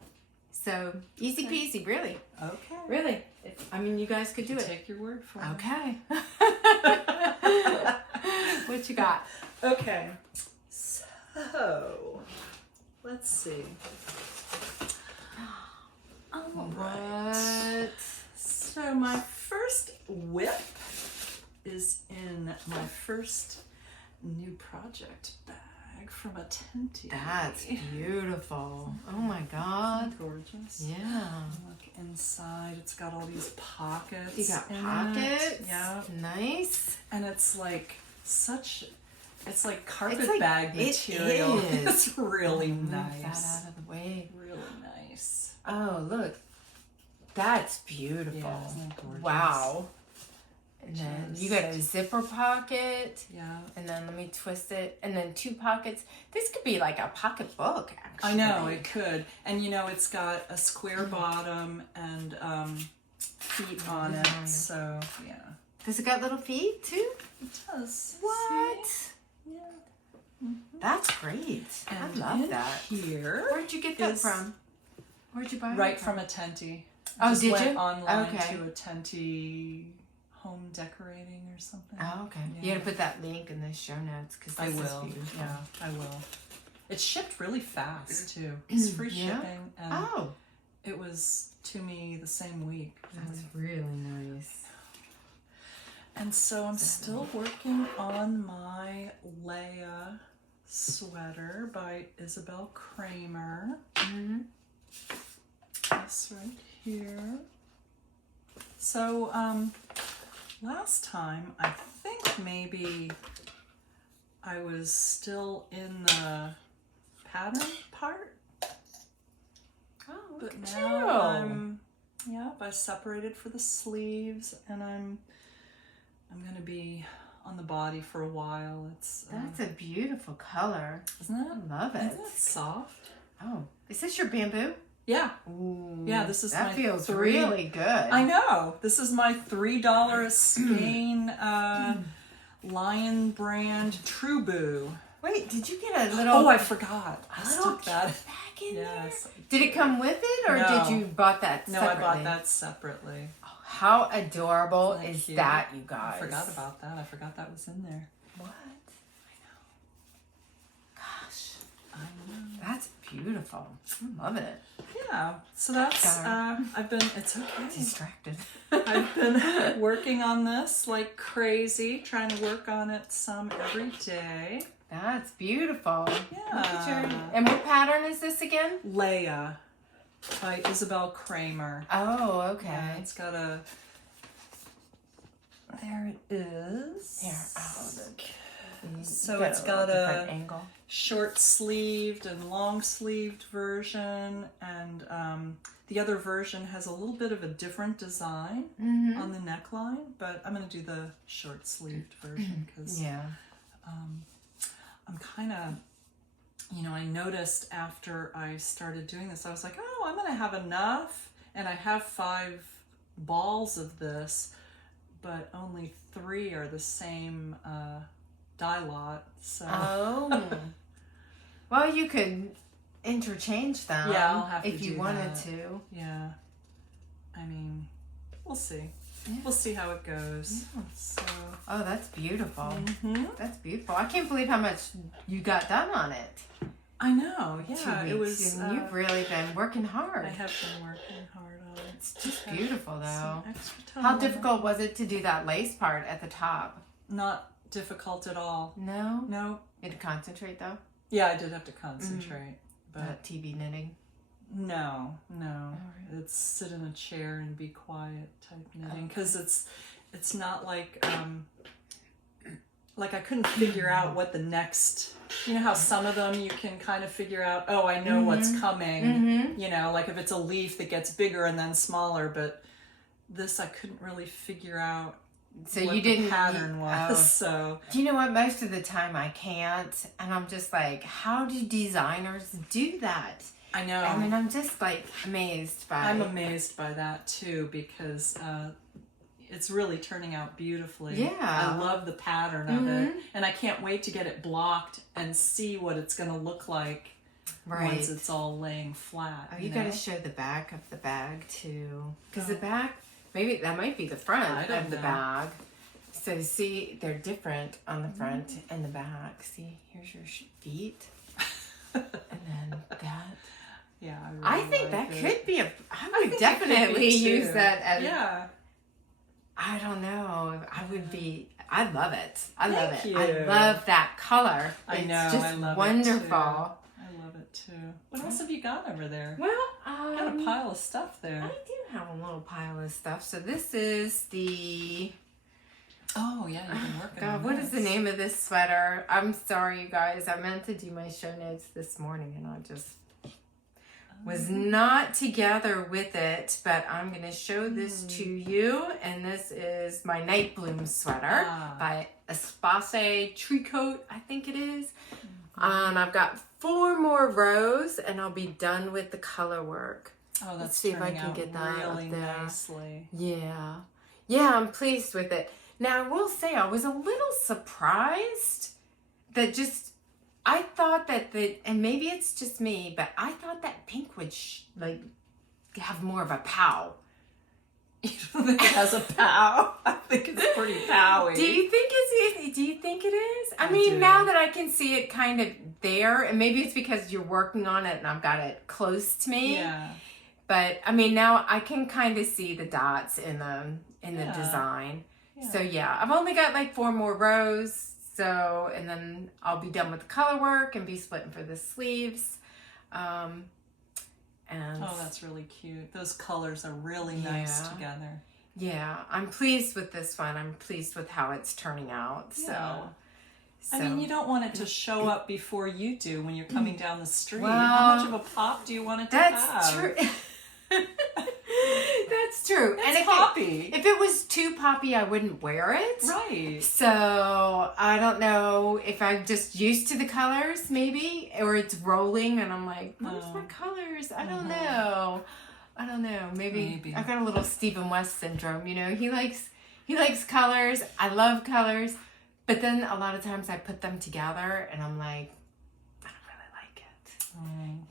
so easy peasy, really. Okay. Really. I mean, you guys could do it. Take your word for it. Okay. What you got? Okay. So, let's see. All right. So my first whip is in my first new project bag from a Tenty. That's beautiful. Oh my God. Gorgeous. Yeah. Look inside. It's got all these pockets. You got pockets. Yeah. Nice. And it's like it's like carpet bag material. It is. It's really nice. Move that out of the way. Really nice. Oh, look. That's beautiful. Yeah, isn't that gorgeous? Wow. And then you got a zipper pocket. Yeah. And then let me twist it. And then 2 pockets. This could be like a pocket book, actually. I know, it could. And it's got a square bottom and feet on it. So, yeah. Does it got little feet, too? It does. What? See? Yeah. That's great. And I love that. Here. Where'd you get that from? Where'd you buy it? Right from a Tenty. Oh, did went you? online to a Tenty home decorating or something. Oh, okay. Yeah. You gotta put that link in the show notes because I will. Yeah, I will. It's shipped really fast too. It's free shipping, and it was to me the same week. That's really nice. And so I'm still working on my Leia sweater by Isabel Kramer. Mm-hmm. This right here. So, last time, I think maybe I was still in the pattern part. Oh, but now I separated for the sleeves, and I'm gonna be on the body for a while. That's a beautiful color. Isn't it? I love it. Isn't it soft? Oh, is this your bamboo? Yeah. Ooh, yeah, this is that feels really good. I know. This is my $3 a skein Lion brand Trubu. Wait, did you get a little... Oh, I forgot. I stuck that back in there. Did it come with it, or did you bought that separately? No, I bought that separately. Oh, how adorable is that, you guys? I forgot about that. I forgot that was in there. What? I know. Gosh. I know. That's beautiful. beautiful. I'm loving it. Yeah. So that's, it's okay. Distracted. I've been working on this like crazy, trying to work on it some every day. That's beautiful. Yeah. And what pattern is this again? Leia by Isabel Kramer. Oh, okay. Yeah, it's got a... There it is. Here, oh, look. So it's got a angle. Short-sleeved and long-sleeved version, and the other version has a little bit of a different design on the neckline, but I'm going to do the short-sleeved version because I'm kind of, you know, I noticed after I started doing this, I was like, oh, I'm going to have enough, and I have 5 balls of this, but only 3 are the same dye lot. So. Oh. Well, you could interchange them. Yeah, I'll have to if you wanted to. Yeah. I mean, we'll see. Yeah. We'll see how it goes. Yeah. So. Oh, that's beautiful. That's beautiful. I can't believe how much you got done on it. I know. Yeah, it was. You've really been working hard. I have been working hard on it. It's just beautiful, though. Extra time. How difficult was it to do that lace part at the top? Not difficult at all. No. No. You had to concentrate though. Yeah, I did have to concentrate, but not TV knitting. No. Right. It's sit in a chair and be quiet type knitting because it's not like I couldn't figure out what the next. You know how some of them you can kind of figure out. Oh, I know what's coming. You know, like if it's a leaf that gets bigger and then smaller, but this I couldn't really figure out. So what you didn't. The pattern was. So do you know what? Most of the time I can't, and I'm just like, how do designers do that? I know. I mean, I'm just like amazed by. I'm amazed by that too because it's really turning out beautifully. Yeah. I love the pattern of it, and I can't wait to get it blocked and see what it's going to look like once it's all laying flat. Oh, you got to show the back of the bag too, because the back. Maybe that might be the front of the bag. So see, they're different on the front and the back. See, here's your feet. And then that. Yeah, I think that could be I would definitely use that as... Yeah. I don't know. I love it. I love it. You. I love that color. I know. It's just I love wonderful. It too. I love it too. What else have you got over there? Well, you got a pile of stuff there. I do have a little pile of stuff. So this is the... Oh, yeah, you've been working on what is the name of this sweater? I'm sorry, you guys. I meant to do my show notes this morning, and I just was not together with it. But I'm going to show this to you. And this is my Night Bloom sweater by Espace Tricoat, I think it is. I've got 4 more rows, and I'll be done with the color work. Oh, let's see if I can get that really up there. Nicely. Yeah, I'm pleased with it. Now I will say I was a little surprised that I thought that and maybe it's just me, but I thought that pink would have more of a pow. You don't think it has a pow? I think it's pretty powy. Do you think it is? I mean, now that I can see it kind of there, and maybe it's because you're working on it and I've got it close to me. Yeah. But I mean, now I can kind of see the dots in the design. Yeah. So yeah, I've only got like 4 more rows. So, and then I'll be done with the color work and be splitting for the sleeves. And oh, that's really cute. Those colors are really nice together. Yeah, I'm pleased with this one. I'm pleased with how it's turning out. Yeah. So, I mean, you don't want it to show up before you do when you're coming down the street. Well, how much of a pop do you want it to have? That's true. That's true. It's and poppy. If it was too poppy, I wouldn't wear it. Right. So I don't know if I'm just used to the colors, maybe, or it's rolling, and I'm like, where's my colors? I don't know. Maybe I've got a little Stephen West syndrome. You know, he likes colors. I love colors, but then a lot of times I put them together, and I'm like, I don't really like it.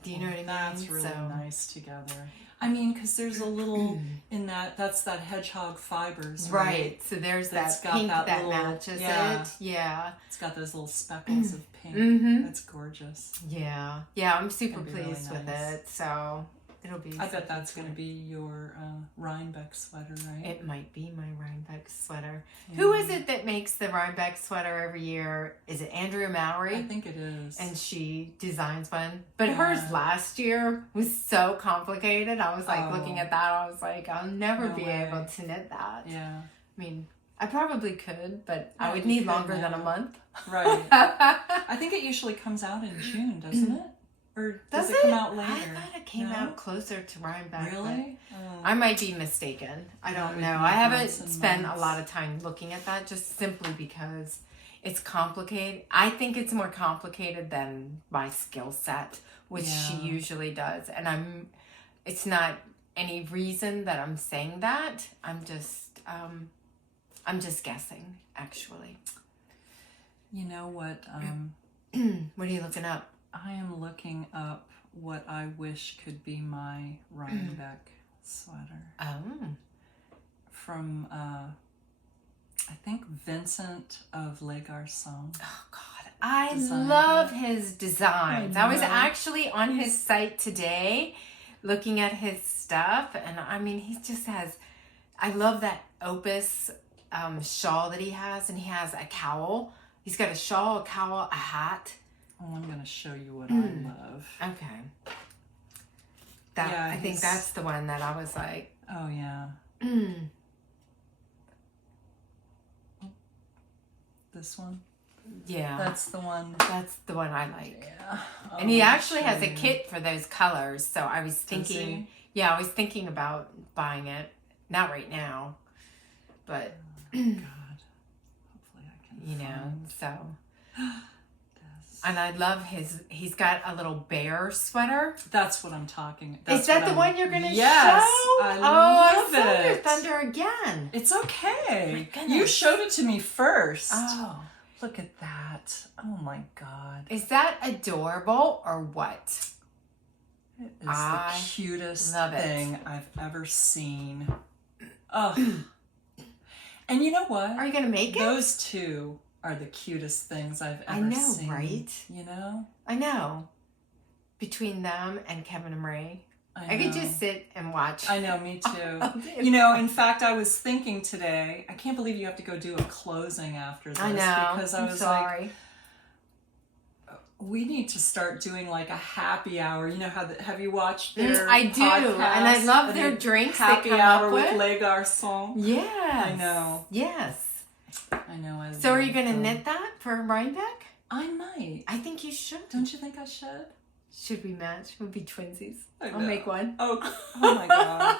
Do you know what I mean? That's really nice together. I mean, because there's a little in that's that hedgehog fibers, right? So there's that pink that matches it. Yeah. It's got those little speckles of pink. That's gorgeous. Yeah. Yeah, I'm super pleased with it. So it'll be... I bet that's going to be your Rhinebeck sweater, right? It might be my Rhinebeck sweater. Yeah. Who is it that makes the Rhinebeck sweater every year? Is it Andrea Mowry? I think it is. And she designs one. But hers last year was so complicated. I was like looking at that. I was like, I'll never be able to knit that. Yeah. I mean, I probably could, but I would need longer than a month. Right. I think it usually comes out in June, doesn't it? Or does it come out later? I thought it came out closer to Rhinebeck. Really? I might be mistaken. I don't know. I haven't spent a lot of time looking at that just simply because it's complicated. I think it's more complicated than my skill set, which she usually does. And it's not any reason that I'm saying that. I'm just guessing, actually. You know what? What are you looking up? I am looking up what I wish could be my Rhinebeck sweater. From, I think, Vincent of Les Garcons. Oh, God. I love his designs. I was actually on his site today looking at his stuff. And, I mean, he just has... I love that Opus shawl that he has. And he has a cowl. He's got a shawl, a cowl, a hat. Oh, I'm going to show you what I love. Okay. I think that's the one that I was like... Oh, yeah. This one? Yeah. That's the one. That's the one I like. Yeah. And he actually has a kit for those colors. So I was thinking... Yeah, I was thinking about buying it. Not right now. But... God. Hopefully I can so... And I love he's got a little bear sweater. That's what I'm talking about. Is that the one you're going to show? I love it. I saw your thunder again. It's okay. You showed it to me first. Oh. Look at that. Oh my God. Is that adorable or what? It is the cutest thing I've ever seen. Oh. And you know what? Are you going to make it? Those two are the cutest things I've ever seen. I know, right? You know? I know. Between them and Kevin and Ray. I could just sit and watch. I know, me too. You know, in fact, I was thinking today, I can't believe you have to go do a closing after this. I know. Because I was sorry. Like, we need to start doing like a happy hour. You know how have you watched their I do, and I love their drinks. Happy they come hour up with Les Garcons. Yes. I know. Yes. I know. So are you going to knit that for Rhinebeck? I might. I think you should. Don't you think I should? Should we match? We'll be twinsies. I'll make one. Oh my God.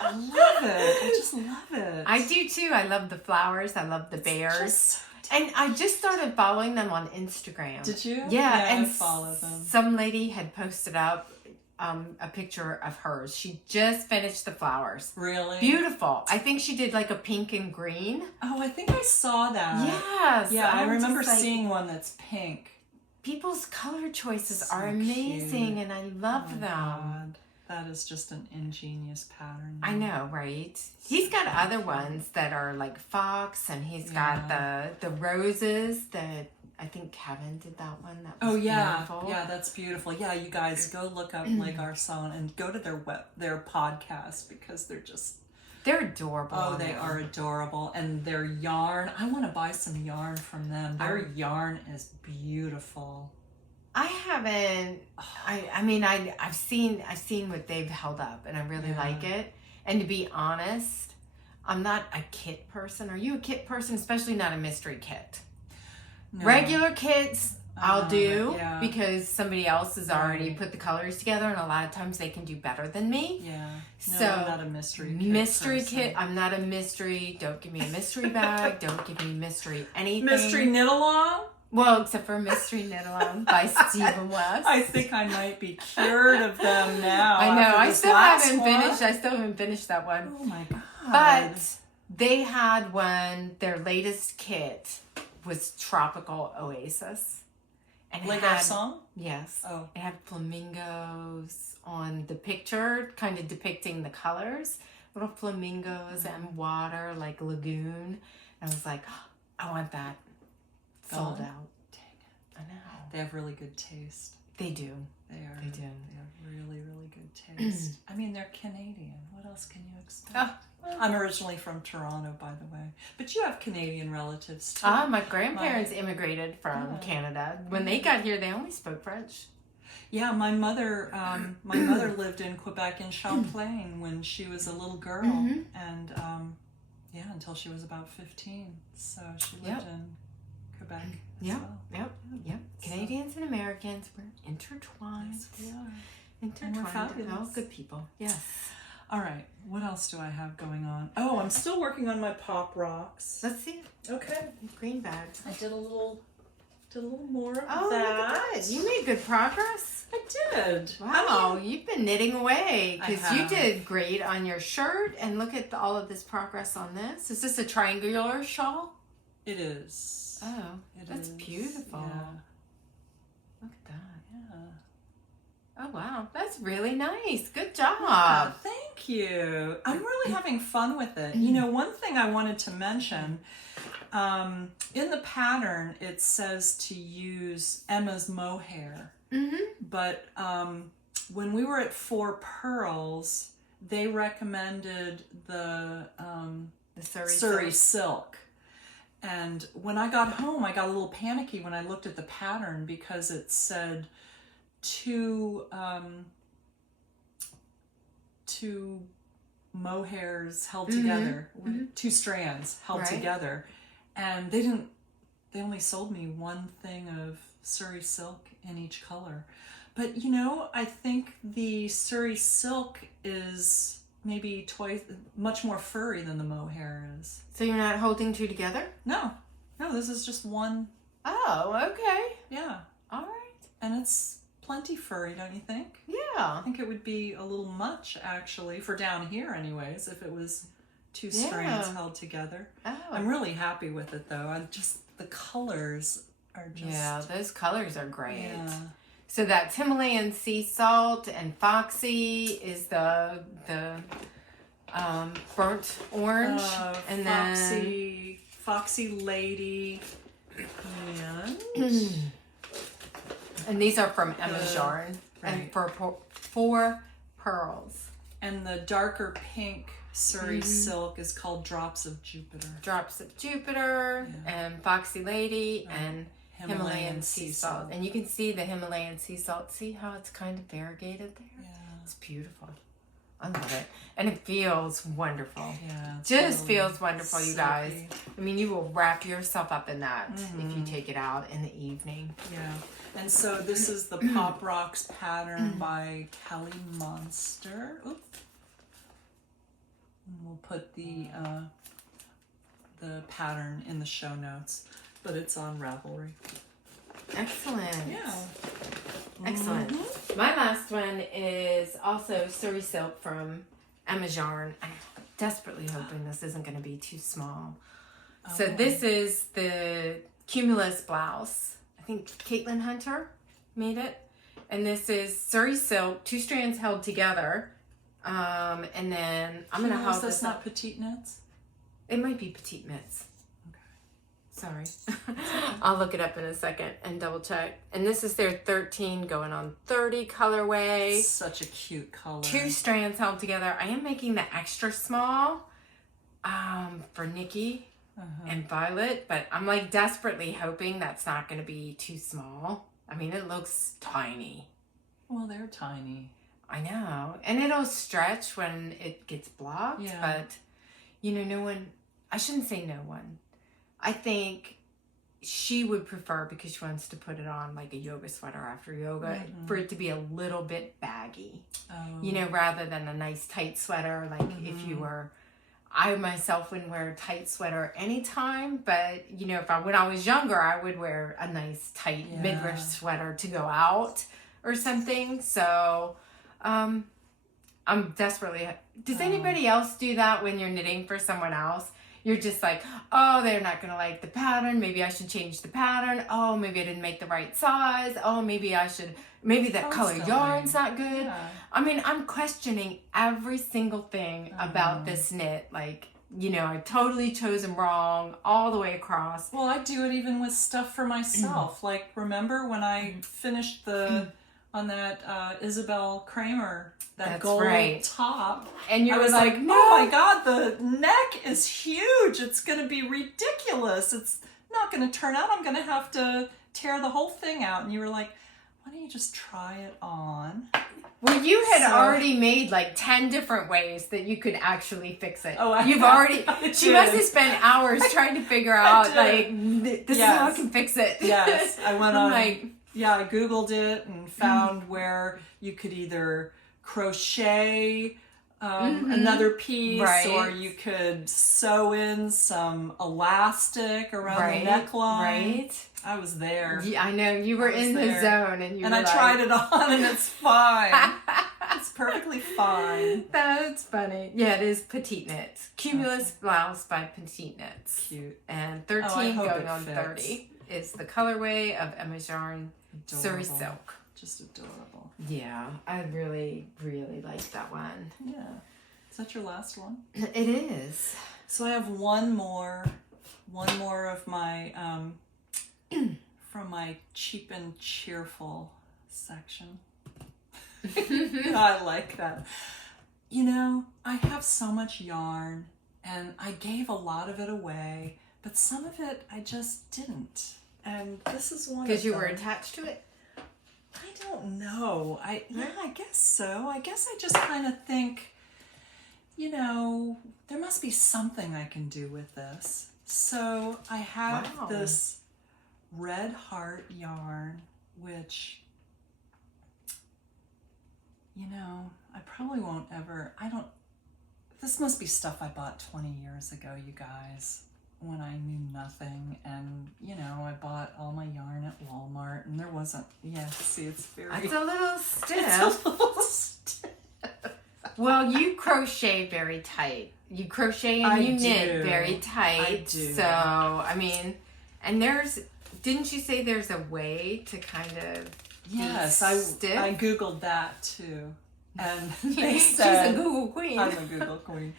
I love it. I just love it. I do too. I love the flowers. I love the bears. And I just started following them on Instagram. Did you? Yeah, and I follow them. Some lady had posted up a picture of hers. She just finished the flowers. Really? Beautiful. I think she did like a pink and green. Oh, I think I saw that. Yes. Yeah, I remember seeing one that's pink. People's color choices are amazing, cute. And I love them. God. That is just an ingenious pattern. I know, right? He's got other ones that are like fox, and he's got the roses that I think Kevin did that one. That was beautiful. Yeah, that's beautiful. Yeah, you guys go look up Les Garcons and go to their podcast because they're adorable. Oh, they are adorable. And their yarn, I want to buy some yarn from them. Their yarn is beautiful. I haven't. I mean, I've seen what they've held up, and I really like it. And to be honest, I'm not a kit person. Are you a kit person? Especially not a mystery kit. No. Regular kits I'll do because somebody else has already put the colors together, and a lot of times they can do better than me. Yeah. No, so I'm not a mystery kit. I'm not a mystery. Don't give me a mystery bag. Don't give me mystery anything. Mystery knit along. Well, except for Mystery Knit Along by Stephen West. I think I might be cured of them now. I know. I still haven't finished that one. Oh my God. But they had one, their latest kit was Tropical Oasis. And Les Garcons? Yes. Oh. It had flamingos on the picture, kind of depicting the colors. Little flamingos and water, like lagoon. And I was like, oh, I want that. Sold out. Dang it. I know. They have really good taste. They do. They are. They do. They have really, really good taste. I mean, they're Canadian. What else can you expect? Oh, well. I'm originally from Toronto, by the way. But you have Canadian relatives, too. My grandparents immigrated from Canada. When they got here, they only spoke French. Yeah, my mother lived in Quebec in Champlain when she was a little girl. And, until she was about 15. So she lived in Quebec as well. Yep. Canadians and Americans, we're intertwined. Yes, we are. Intertwined. And we're fabulous. Oh, good people. Yes. All right. What else do I have going on? Oh, I'm still working on my pop rocks. Let's see. Okay. Green bags. I did a little more of that. Oh, look at that. You made good progress. I did. Wow, you've been knitting away because I you have. did great on your shirt. And look at all of this progress on this. Is this a triangular shawl? It is. Oh, It that's is. beautiful. Yeah. Look at that. Yeah. Oh, wow. That's really nice. Good job. Yeah, thank you. I'm really having fun with it. You know, one thing I wanted to mention, in the pattern, it says to use Emma's mohair. But when we were at 4 Pearls, they recommended the Surrey silk. And when I got home, I got a little panicky when I looked at the pattern because it said two mohairs held together, 2 strands held together, and they only sold me 1 thing of Surrey silk in each color. But you know, I think the Surrey silk is maybe much more furry than the mohair is. So you're not holding 2 together? No, this is just 1. Oh, okay. Yeah. All right. And it's plenty furry, don't you think? Yeah. I think it would be a little much, actually, for down here anyways, if it was 2 strands held together. Oh. I'm really happy with it, though. The colors are just... Yeah, those colors are great. Yeah. So that's Himalayan sea salt, and Foxy is the burnt orange, and Foxy Lady, and these are from Emma's yarn, and for 4 Pearls. And the darker pink Surrey silk is called Drops of Jupiter. Drops of Jupiter, and Foxy Lady, and Himalayan sea salt. And you can see the Himalayan sea salt. See how it's kind of variegated there? Yeah. It's beautiful. I love it. And it feels wonderful. Yeah. Just feels wonderful, you guys. silky. I mean, you will wrap yourself up in that if you take it out in the evening. Yeah. And so this is the Pop Rocks pattern by Kelly Monster. Oops. And we'll put the pattern in the show notes, but it's on Ravelry. Excellent. Yeah. Excellent. My last one is also Surrey silk from Emma's yarn. I'm desperately hoping this isn't going to be too small. So this is the Cumulus blouse. I think Caitlin Hunter made it. And this is Surrey silk, 2 strands held together. And then I'm going to hold this not petite knits? It might be petite knits. Sorry. I'll look it up in a second and double check. And this is their 13 going on 30 colorway. Such a cute color. 2 strands held together. I am making the extra small for Nikki and Violet, but I'm like desperately hoping that's not going to be too small. I mean, it looks tiny. Well, they're tiny. I know. And it'll stretch when it gets blocked, but you know, I shouldn't say no one. I think she would prefer, because she wants to put it on like a yoga sweater after yoga, for it to be a little bit baggy, you know, rather than a nice tight sweater. Like if you were, I myself wouldn't wear a tight sweater anytime, but you know, when I was younger, I would wear a nice tight midriff sweater to go out or something. So, I'm desperately, does anybody else do that when you're knitting for someone else? you're just like, oh, they're not going to like the pattern. Maybe I should change the pattern. Oh, maybe I didn't make the right size. Oh, maybe that color yarn's not good. Yeah. I mean, I'm questioning every single thing about this knit. Like, you know, I totally chose them wrong all the way across. Well, I do it even with stuff for myself. Like, remember when I finished on that Isabel Kramer, that gold top. And you were like, no. Oh my God, the neck is huge. It's going to be ridiculous. It's not going to turn out. I'm going to have to tear the whole thing out. And you were like, why don't you just try it on? Well, you had already made like 10 different ways that you could actually fix it. Oh, She must have spent hours trying to figure out, like, this is how I can fix it. Yes, I went on, I Googled it and found where you could either crochet another piece, or you could sew in some elastic around the neckline. Right. I was there. Yeah, I know. You were in the zone, and I tried it on, and it's fine. It's perfectly fine. That's funny. Yeah, it is Petite Knits. Cumulus Blouse by Petite Knits. Cute. And 13 going on 30 is the colorway of Emma's yarn, Surrey Silk. Just adorable. Yeah, I really, really like that one. Yeah. Is that your last one? It is. So I have one more of my from my cheap and cheerful section. I like that. You know, I have so much yarn, and I gave a lot of it away, but some of it I just didn't. And this is one of them. Because you were attached to it? I don't know. I guess so. I guess I just kind of think, you know, there must be something I can do with this. So I have this Red Heart yarn, which, you know, I probably won't ever, this must be stuff I bought 20 years ago, you guys, when I knew nothing. And, you know, I bought all my yarn at Walmart, and there wasn't, see, it's very... It's a little stiff. It's a little stiff. Well, you crochet very tight. You crochet and you knit very tight. I do. So, I mean, and didn't you say there's a way to kind of stiff? I Googled that too. And they said... She's a Google queen. I'm a Google queen.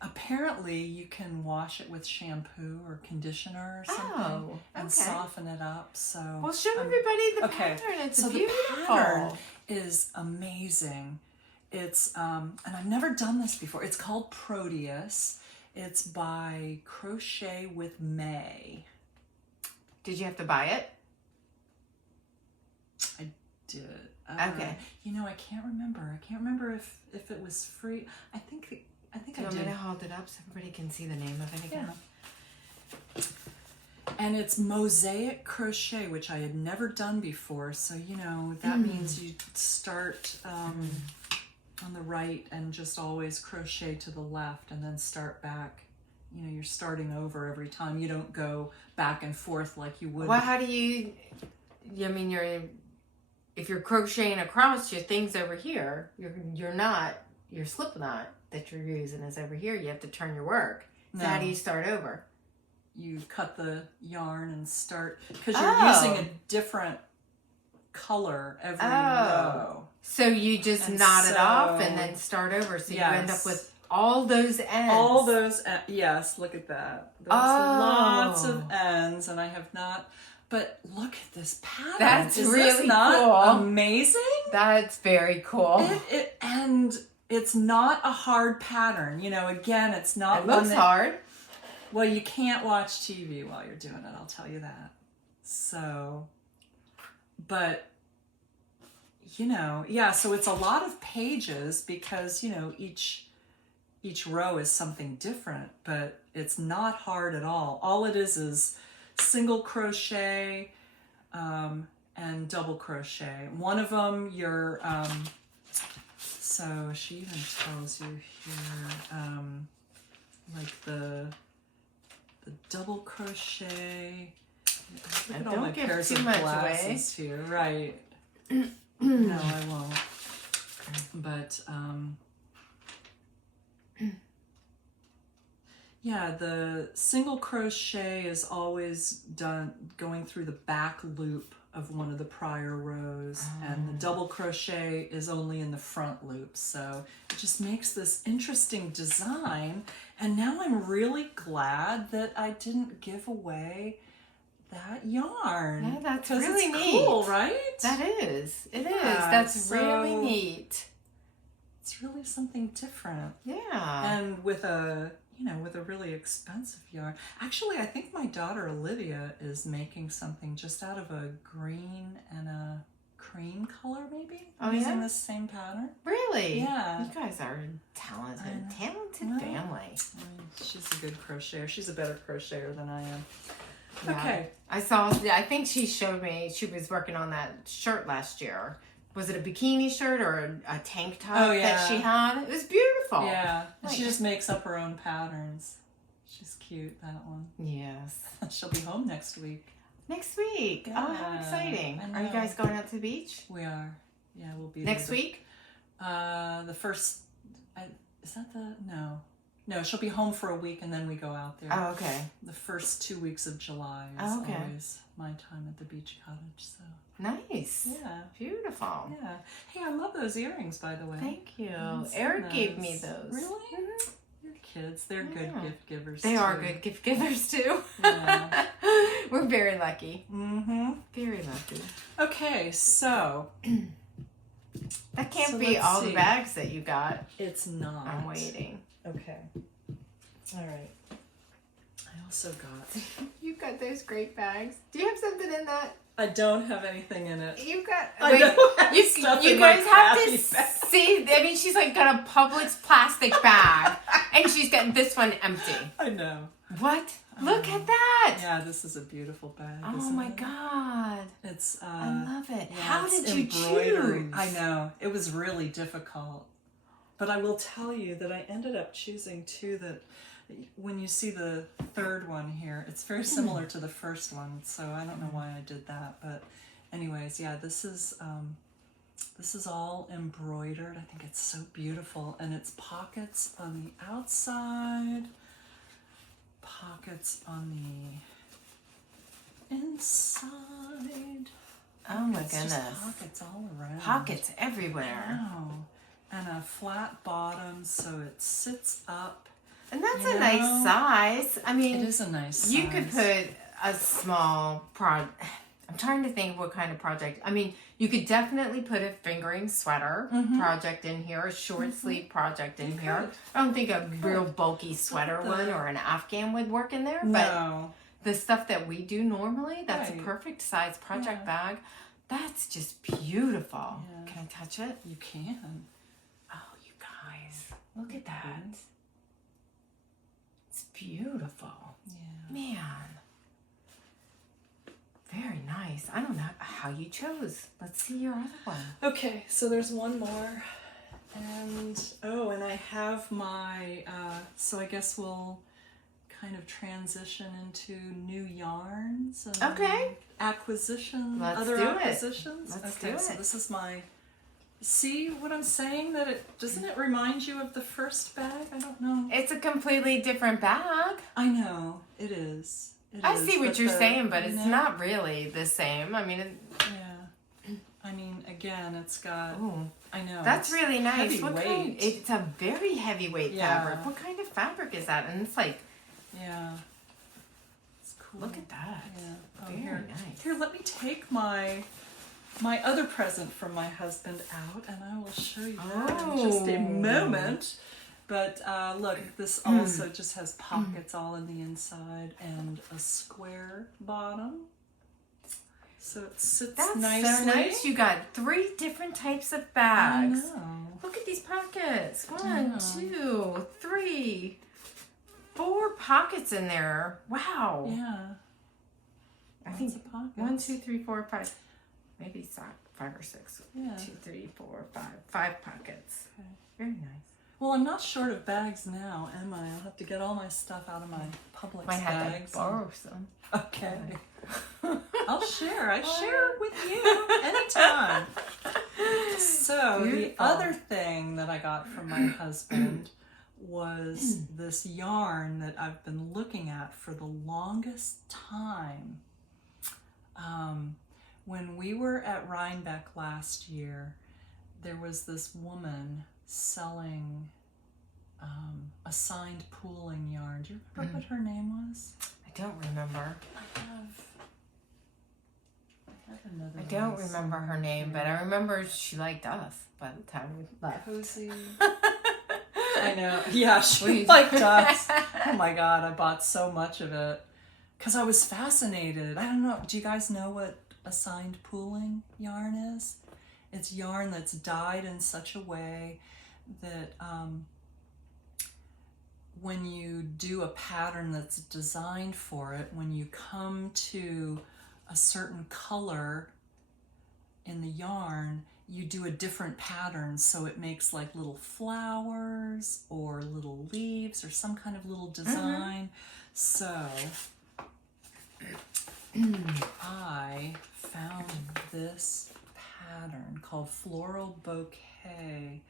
Apparently you can wash it with shampoo or conditioner or something and soften it up. So well, show everybody the pattern. It's beautiful. The pattern is amazing. It's and I've never done this before. It's called Proteus. It's by Crochet with May. Did you have to buy it? I did. Okay. You know, I can't remember. I can't remember if it was free. I think I did. I'm going to hold it up so everybody can see the name of it again. Yeah. And it's mosaic crochet, which I had never done before. So, you know, that means you start on the right and just always crochet to the left and then start back. You know, you're starting over every time. You don't go back and forth like you would. Well, how do you, I mean, if you're crocheting across, your thing's over here. Your slip knot that you're using is over here. You have to turn your work. So how do you start over? You cut the yarn and start, because you're using a different color every row. So you just knot it off and then start over. So you end up with all those ends. All those, yes, look at that. There's lots of ends, and I have not, but look at this pattern. That's Is really this not cool. Amazing? That's very cool. And it's not a hard pattern. You know, again, it's not It looks hard. Well, you can't watch TV while you're doing it, I'll tell you that. So, but, you know, so it's a lot of pages because, you know, each row is something different, but it's not hard at all. All it is single crochet and double crochet. One of them, you're, so she even tells you here, like the double crochet. Look at all my pairs of glasses here. Right. No, I won't. But Yeah, the single crochet is always done going through the back loop of one of the prior rows, and the double crochet is only in the front loop. So it just makes this interesting design. And now I'm really glad that I didn't give away that yarn. Yeah, that's 'cause really it's neat. Cool, right? That is. It is. Yeah, That's really neat. It's really something different. Yeah. And with a, you know, with a really expensive yarn. Actually, I think my daughter Olivia is making something just out of a green and a cream color, maybe? Oh, using yeah? this same pattern. Really? Yeah. You guys are talented. I know. Talented Well, family. I mean, she's a good crocheter. She's a better crocheter than I am. Yeah. Okay. I think she showed me, she was working on that shirt last year. Was it a bikini shirt or a tank top that she had? It was beautiful. Yeah. And Like, she just makes up her own patterns. She's cute, that one. yes. She'll be home next week. Next week. Oh, how Yeah, exciting. I Are you know. guys going out to the beach? We are. Yeah, we'll be Next there. week? The first, is that the, no, she'll be home for a week and then we go out there. Oh, okay. The first 2 weeks of July is always my time at the beach cottage, so. Nice. Yeah. Beautiful. Yeah. Hey, I love those earrings, by the way. Thank you. I've seen Eric gave me those. those. Really? Mhm. Your kids, they're good Yeah. gift givers. They are too. good gift givers too. Yeah. We're very lucky. Mm-hmm. Very lucky. Okay, so. That can't So be let's all see. the bags that you got. It's not. I'm waiting. Okay. All right. I also got. You've got those great bags. Do you have something in that? I don't have anything in it. You've got. I wait, don't have you, stuff you in my guys have to Crafty bag. see. I mean, she's like got a Publix plastic bag, and she's got this one empty. I know. What? Look at that! Yeah, this is a beautiful bag. Oh isn't my it? god! It's. I love it. Yeah, How it's did you embroidery. choose? I know it was really difficult, but I will tell you that I ended up choosing two that. When you see the third one here, it's very similar to the first one, so I don't know why I did that. But anyways, yeah, this is all embroidered. I think it's so beautiful, and it's pockets on the outside, pockets on the inside. Oh my It's just goodness! pockets all around. Pockets everywhere. Wow. And a flat bottom, so it sits up. And that's You a nice know, size. I mean, It is a nice size. you could put a small project. I'm trying to think of what kind of project. I mean, you could definitely put a fingering sweater project in here, a short sleeve project in here. could. I don't think a real bulky sweater one or an Afghan would work in there, but No. the stuff that we do normally, that's a Right. perfect size project Yeah. bag. That's just beautiful. Yeah. Can I touch it? You can. Oh, you guys, look at that. It's beautiful. Yeah. Man. Very nice. I don't know how you chose. Let's see your other one. Okay, so there's one more. And I have my, so I guess we'll kind of transition into new yarns and Okay. acquisition, Let's other do it. acquisitions. Let's okay, do so it. this is my, see what I'm saying? That it, doesn't it remind you of the first bag? I don't know. It's a completely different bag. I know, it is. I see what but you're saying, but it's no. not really the same. I mean, Yeah. I mean, again, it's got, ooh, I know. that's it's really nice. What kind? heavyweight. It's a very heavyweight Yeah. fabric. What kind of fabric is that? And it's like, Yeah. It's cool. look at that. Yeah. Oh, Very here. nice. Here, let me take my other present from my husband out, and I will show you that in just a Oh. moment. But look, this also just has pockets all in the inside and a square bottom. So it sits That's nicely. so nice. You got 3 different types of I bags. know. Look at these pockets. I 1, know. 2, 3, 4 pockets in there. Wow. Yeah. I Lots think of pockets. 1, 2, 3, 4, 5. Maybe 5 or 6. Yeah. 2, 3, 4, 5. 5 pockets. Okay. Very nice. Well, I'm not short of bags now, am I? I'll have to get all my stuff out of my Publix Might have bags. to borrow some. Okay. I'll share. I share with you anytime. So Beautiful. the other thing that I got from my husband was this yarn that I've been looking at for the longest time. When we were at Rhinebeck last year, there was this woman selling assigned pooling yarn. Do you remember what her name was? I don't remember. I don't remember her name, but I remember she liked us by the time we left. Cozy. I know. Yeah, she liked us. Oh my God, I bought so much of it because I was fascinated. I don't know. Do you guys know what assigned pooling yarn is? It's yarn that's dyed in such a way that when you do a pattern that's designed for it, when you come to a certain color in the yarn, you do a different pattern, so it makes like little flowers or little leaves or some kind of little design. So I found this pattern called Floral Bouquet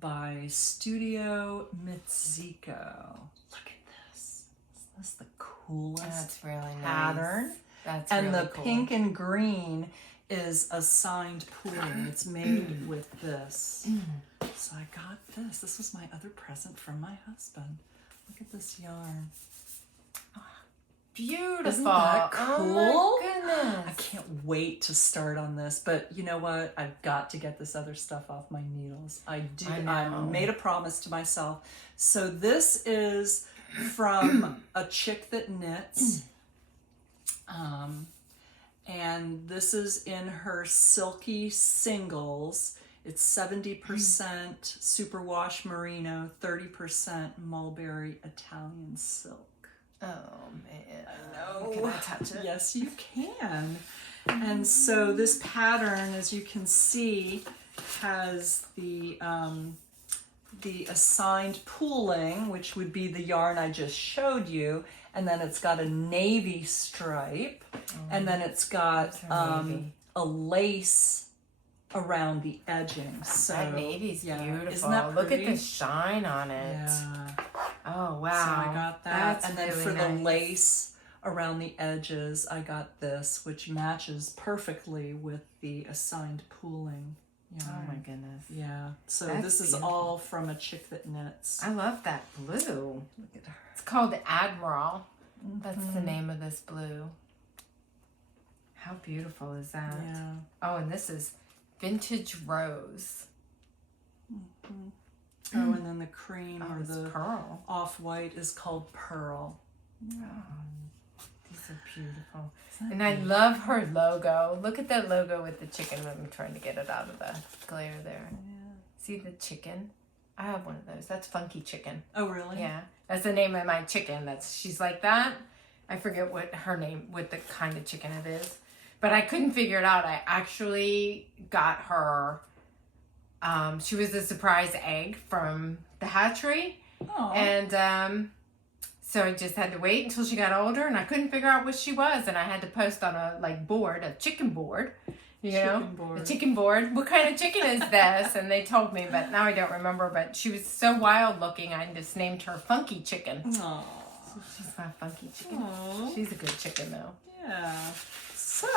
by Studio Mitsuko. Look at this. Isn't this the coolest That's really pattern? Nice. That's and really the cool. pink and green is assigned pooling. It's made with this. So I got this. This was my other present from my husband. Look at this yarn. Beautiful. Isn't that cool? Oh my goodness. I can't wait to start on this, but you know what? I've got to get this other stuff off my needles. I made a promise to myself. So this is from a chick that knits. And this is in her silky singles. It's 70% superwash merino, 30% mulberry Italian silk. Oh man, I know. Can I touch it? Yes, you can. And so this pattern, as you can see, has the assigned pooling, which would be the yarn I just showed you, and then it's got a navy stripe, and then it's got a lace around the edging. So that navy's beautiful. Isn't that Look pretty? at the shine on it. Yeah. Oh wow. So I got that. That's and then really for nice. the lace around the edges, I got this, which matches perfectly with the assigned pooling yarn. Oh my goodness. Yeah. So That's this is beautiful. all from a chick that knits. I love that blue. Look at her. It's called Admiral. That's the name of this blue. How beautiful is that? Yeah. Oh, and this is Vintage Rose. Oh, and then the cream or it's the pearl. off-white is called Pearl. Oh, these are beautiful. And I love her logo. Look at that logo with the chicken. I'm trying to get it out of the glare there. Yeah. See the chicken? I have one of those. That's Funky Chicken. Oh, really? Yeah. That's the name of my chicken. She's like that. I forget what the kind of chicken it is. But I couldn't figure it out. I actually got her, she was a surprise egg from the hatchery. Oh. And so I just had to wait until she got older, and I couldn't figure out what she was. And I had to post on a chicken board. You know, the chicken board. What kind of chicken is this? And they told me, but now I don't remember. But she was so wild looking, I just named her Funky Chicken. Aww. So she's my Funky Chicken. Aww. She's a good chicken, though. Yeah. So,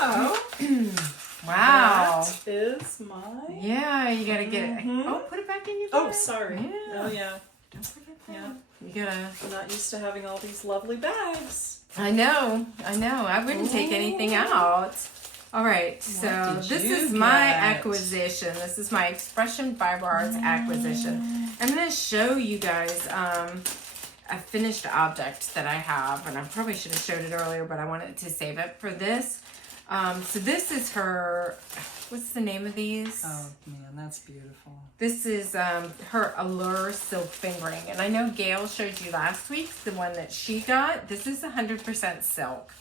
wow. That is my... Yeah, you gotta get it. Oh, put it back in your bag. Oh, sorry. Yeah. Oh, yeah. Don't forget that. Yeah. You gotta... I'm not used to having all these lovely bags. I know. I wouldn't take anything out. All right, so this is my acquisition. This is my Expression Fiber Arts acquisition. I'm going to show you guys a finished object that I have, and I probably should have showed it earlier, but I wanted to save it for this. So this is her, what's the name of these? Oh, man, that's beautiful. This is her Allure Silk Fingering, and I know Gayle showed you last week, the one that she got. This is 100% silk.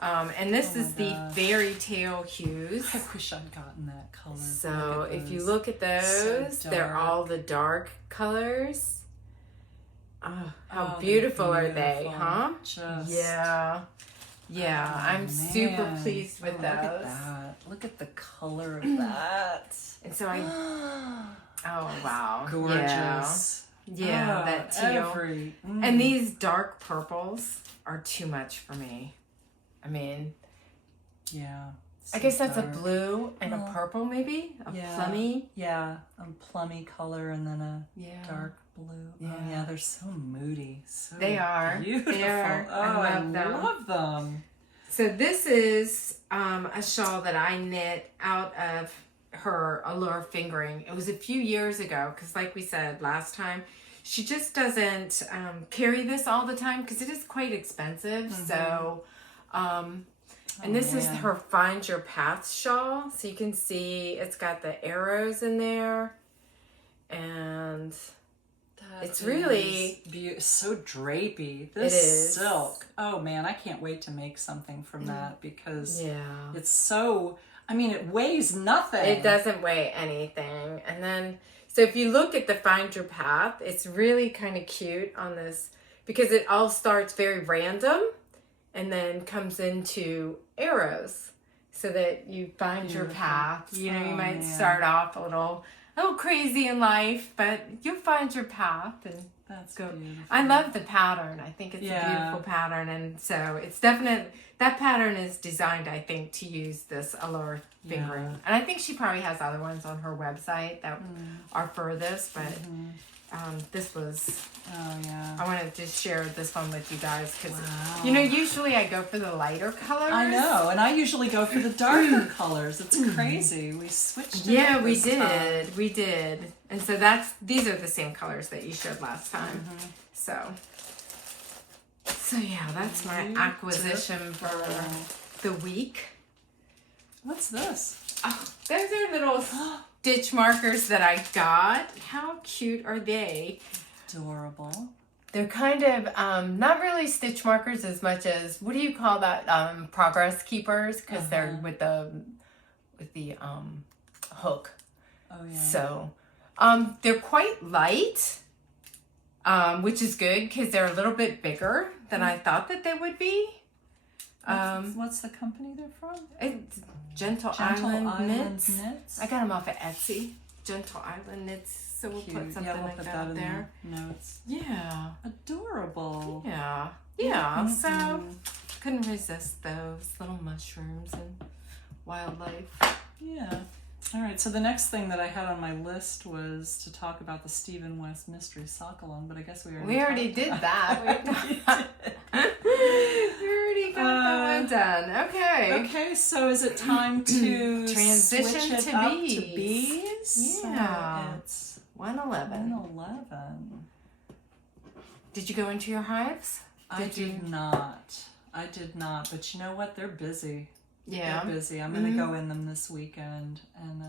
And this is the Fairy Tale Hues. I wish I'd gotten that color. So if you look at those, they're all the dark colors. Oh, how beautiful are they, huh? Yeah. I'm super pleased with those. Look at that. Look at the color of that. And so oh wow. Gorgeous. Yeah, that teal. And these dark purples are too much for me. I mean, yeah. I guess that's dark. A blue and a purple, maybe? A plummy? Yeah, a plummy color and then a dark blue. Yeah. Oh, yeah, they're so moody. So they are. Beautiful. They are. Oh, I love them. So this is a shawl that I knit out of her Allure fingering. It was a few years ago because like we said last time, she just doesn't carry this all the time because it is quite expensive. So, and this is her Find Your Path shawl. So you can see it's got the arrows in there. And it's really so drapey. This silk. Oh man, I can't wait to make something from that because it's so, I mean, it weighs nothing. It doesn't weigh anything. And then, so if you look at the Find Your Path, it's really kind of cute on this because it all starts very random and then comes into arrows so that you find your path. You know, you might start off a little crazy in life, but you'll find your path and that's good. I love the pattern. I think it's a beautiful pattern, and so it's definite. That pattern is designed, I think, to use this Allure fingering, and I think she probably has other ones on her website that are for this, but this was. Oh yeah. I wanted to share this one with you guys because you know usually I go for the lighter colors. I know, and I usually go for the darker colors. It's crazy. We switched. Yeah, we did. We did, and so these are the same colors that you showed last time. So yeah, that's my acquisition for the week. What's this? Oh, those are little stitch markers that I got. How cute are they? Adorable. They're kind of not really stitch markers as much as, what do you call that? Progress keepers, because they're with the hook. Oh yeah. So they're quite light, which is good because they're a little bit bigger than I thought that they would be. What's the company they're from? It's Gentle Island Knits. I got them off of Etsy. Gentle Island Knits. So we'll put something like that up there. Notes. Yeah. Adorable. Yeah. Yeah. So couldn't resist those little mushrooms and wildlife. Yeah. All right. So the next thing that I had on my list was to talk about the Stephen West Mystery Sock Along, but I guess we already did that. We already got that one done. Okay. Okay. So is it time to transition switch it to up bees? To bees? Yeah. So it's 111. 111. Did you go into your hives? I did not. But you know what? They're busy. Yeah. They're busy. I'm going to go in them this weekend. And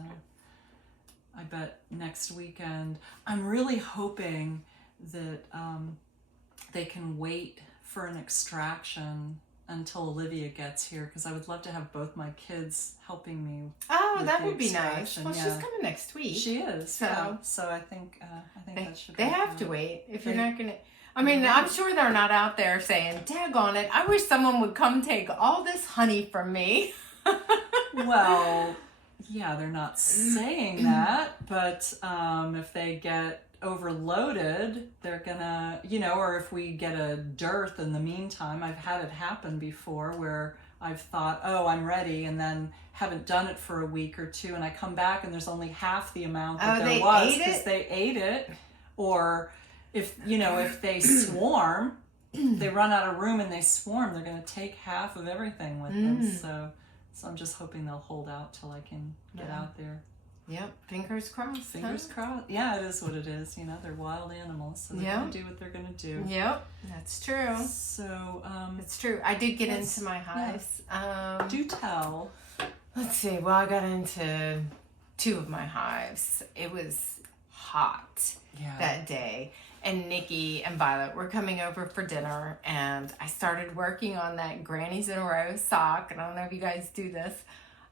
I bet next weekend. I'm really hoping that they can wait for an extraction until Olivia gets here, because I would love to have both my kids helping me. Oh, that would be nice. Well, she's coming next week. She is. So I think that should. They have to wait if you're not gonna. I mean, I'm sure they're not out there saying, "Daggone it! I wish someone would come take all this honey from me." Well, yeah, they're not saying that, but if they get overloaded, they're gonna, or if we get a dearth in the meantime. I've had it happen before where I've thought, oh, I'm ready, and then haven't done it for a week or two, and I come back and there's only half the amount that there was because they ate it. Or if they swarm, they run out of room and they swarm, they're gonna take half of everything with them. So I'm just hoping they'll hold out till I can get out there. Yep, fingers crossed. Fingers crossed. Yeah, it is what it is. They're wild animals, so they're gonna do what they're gonna do. Yep, that's true. So it's true. I did get into my hives. Do tell. Let's see. Well, I got into 2 of my hives. It was hot that day, and Nikki and Violet were coming over for dinner, and I started working on that Grannies in a Row sock. And I don't know if you guys do this.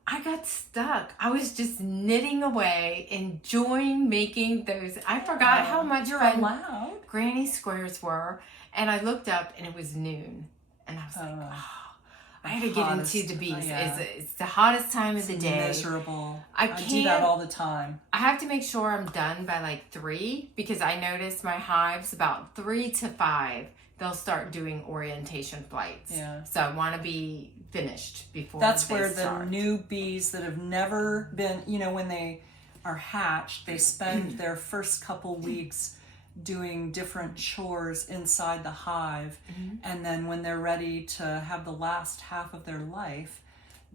I got stuck. I was just knitting away, enjoying making those. I forgot how much fun granny squares were. And I looked up and it was noon. And I was like, I had to get into the bees. It's the hottest time of the day. Miserable. I do that all the time. I have to make sure I'm done by like 3 because I notice my hives about 3 to 5. They'll start doing orientation flights. Yeah. So I want to be finished before That's they where start. the new bees that have never been, when they are hatched, they spend their first couple weeks doing different chores inside the hive. And then when they're ready to have the last half of their life,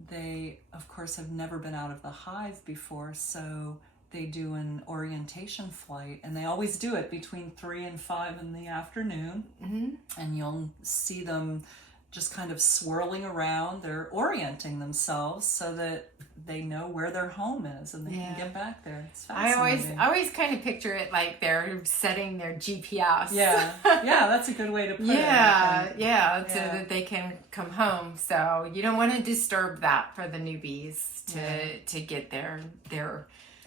they, of course, have never been out of the hive before. So they do an orientation flight, and they always do it between 3 and 5 in the afternoon. And you'll see them just kind of swirling around. They're orienting themselves so that they know where their home is and they can get back there. It's fascinating. I always kind of picture it like they're setting their GPS. Yeah, that's a good way to put it. So that they can come home. So you don't want to disturb that for the newbies to get their.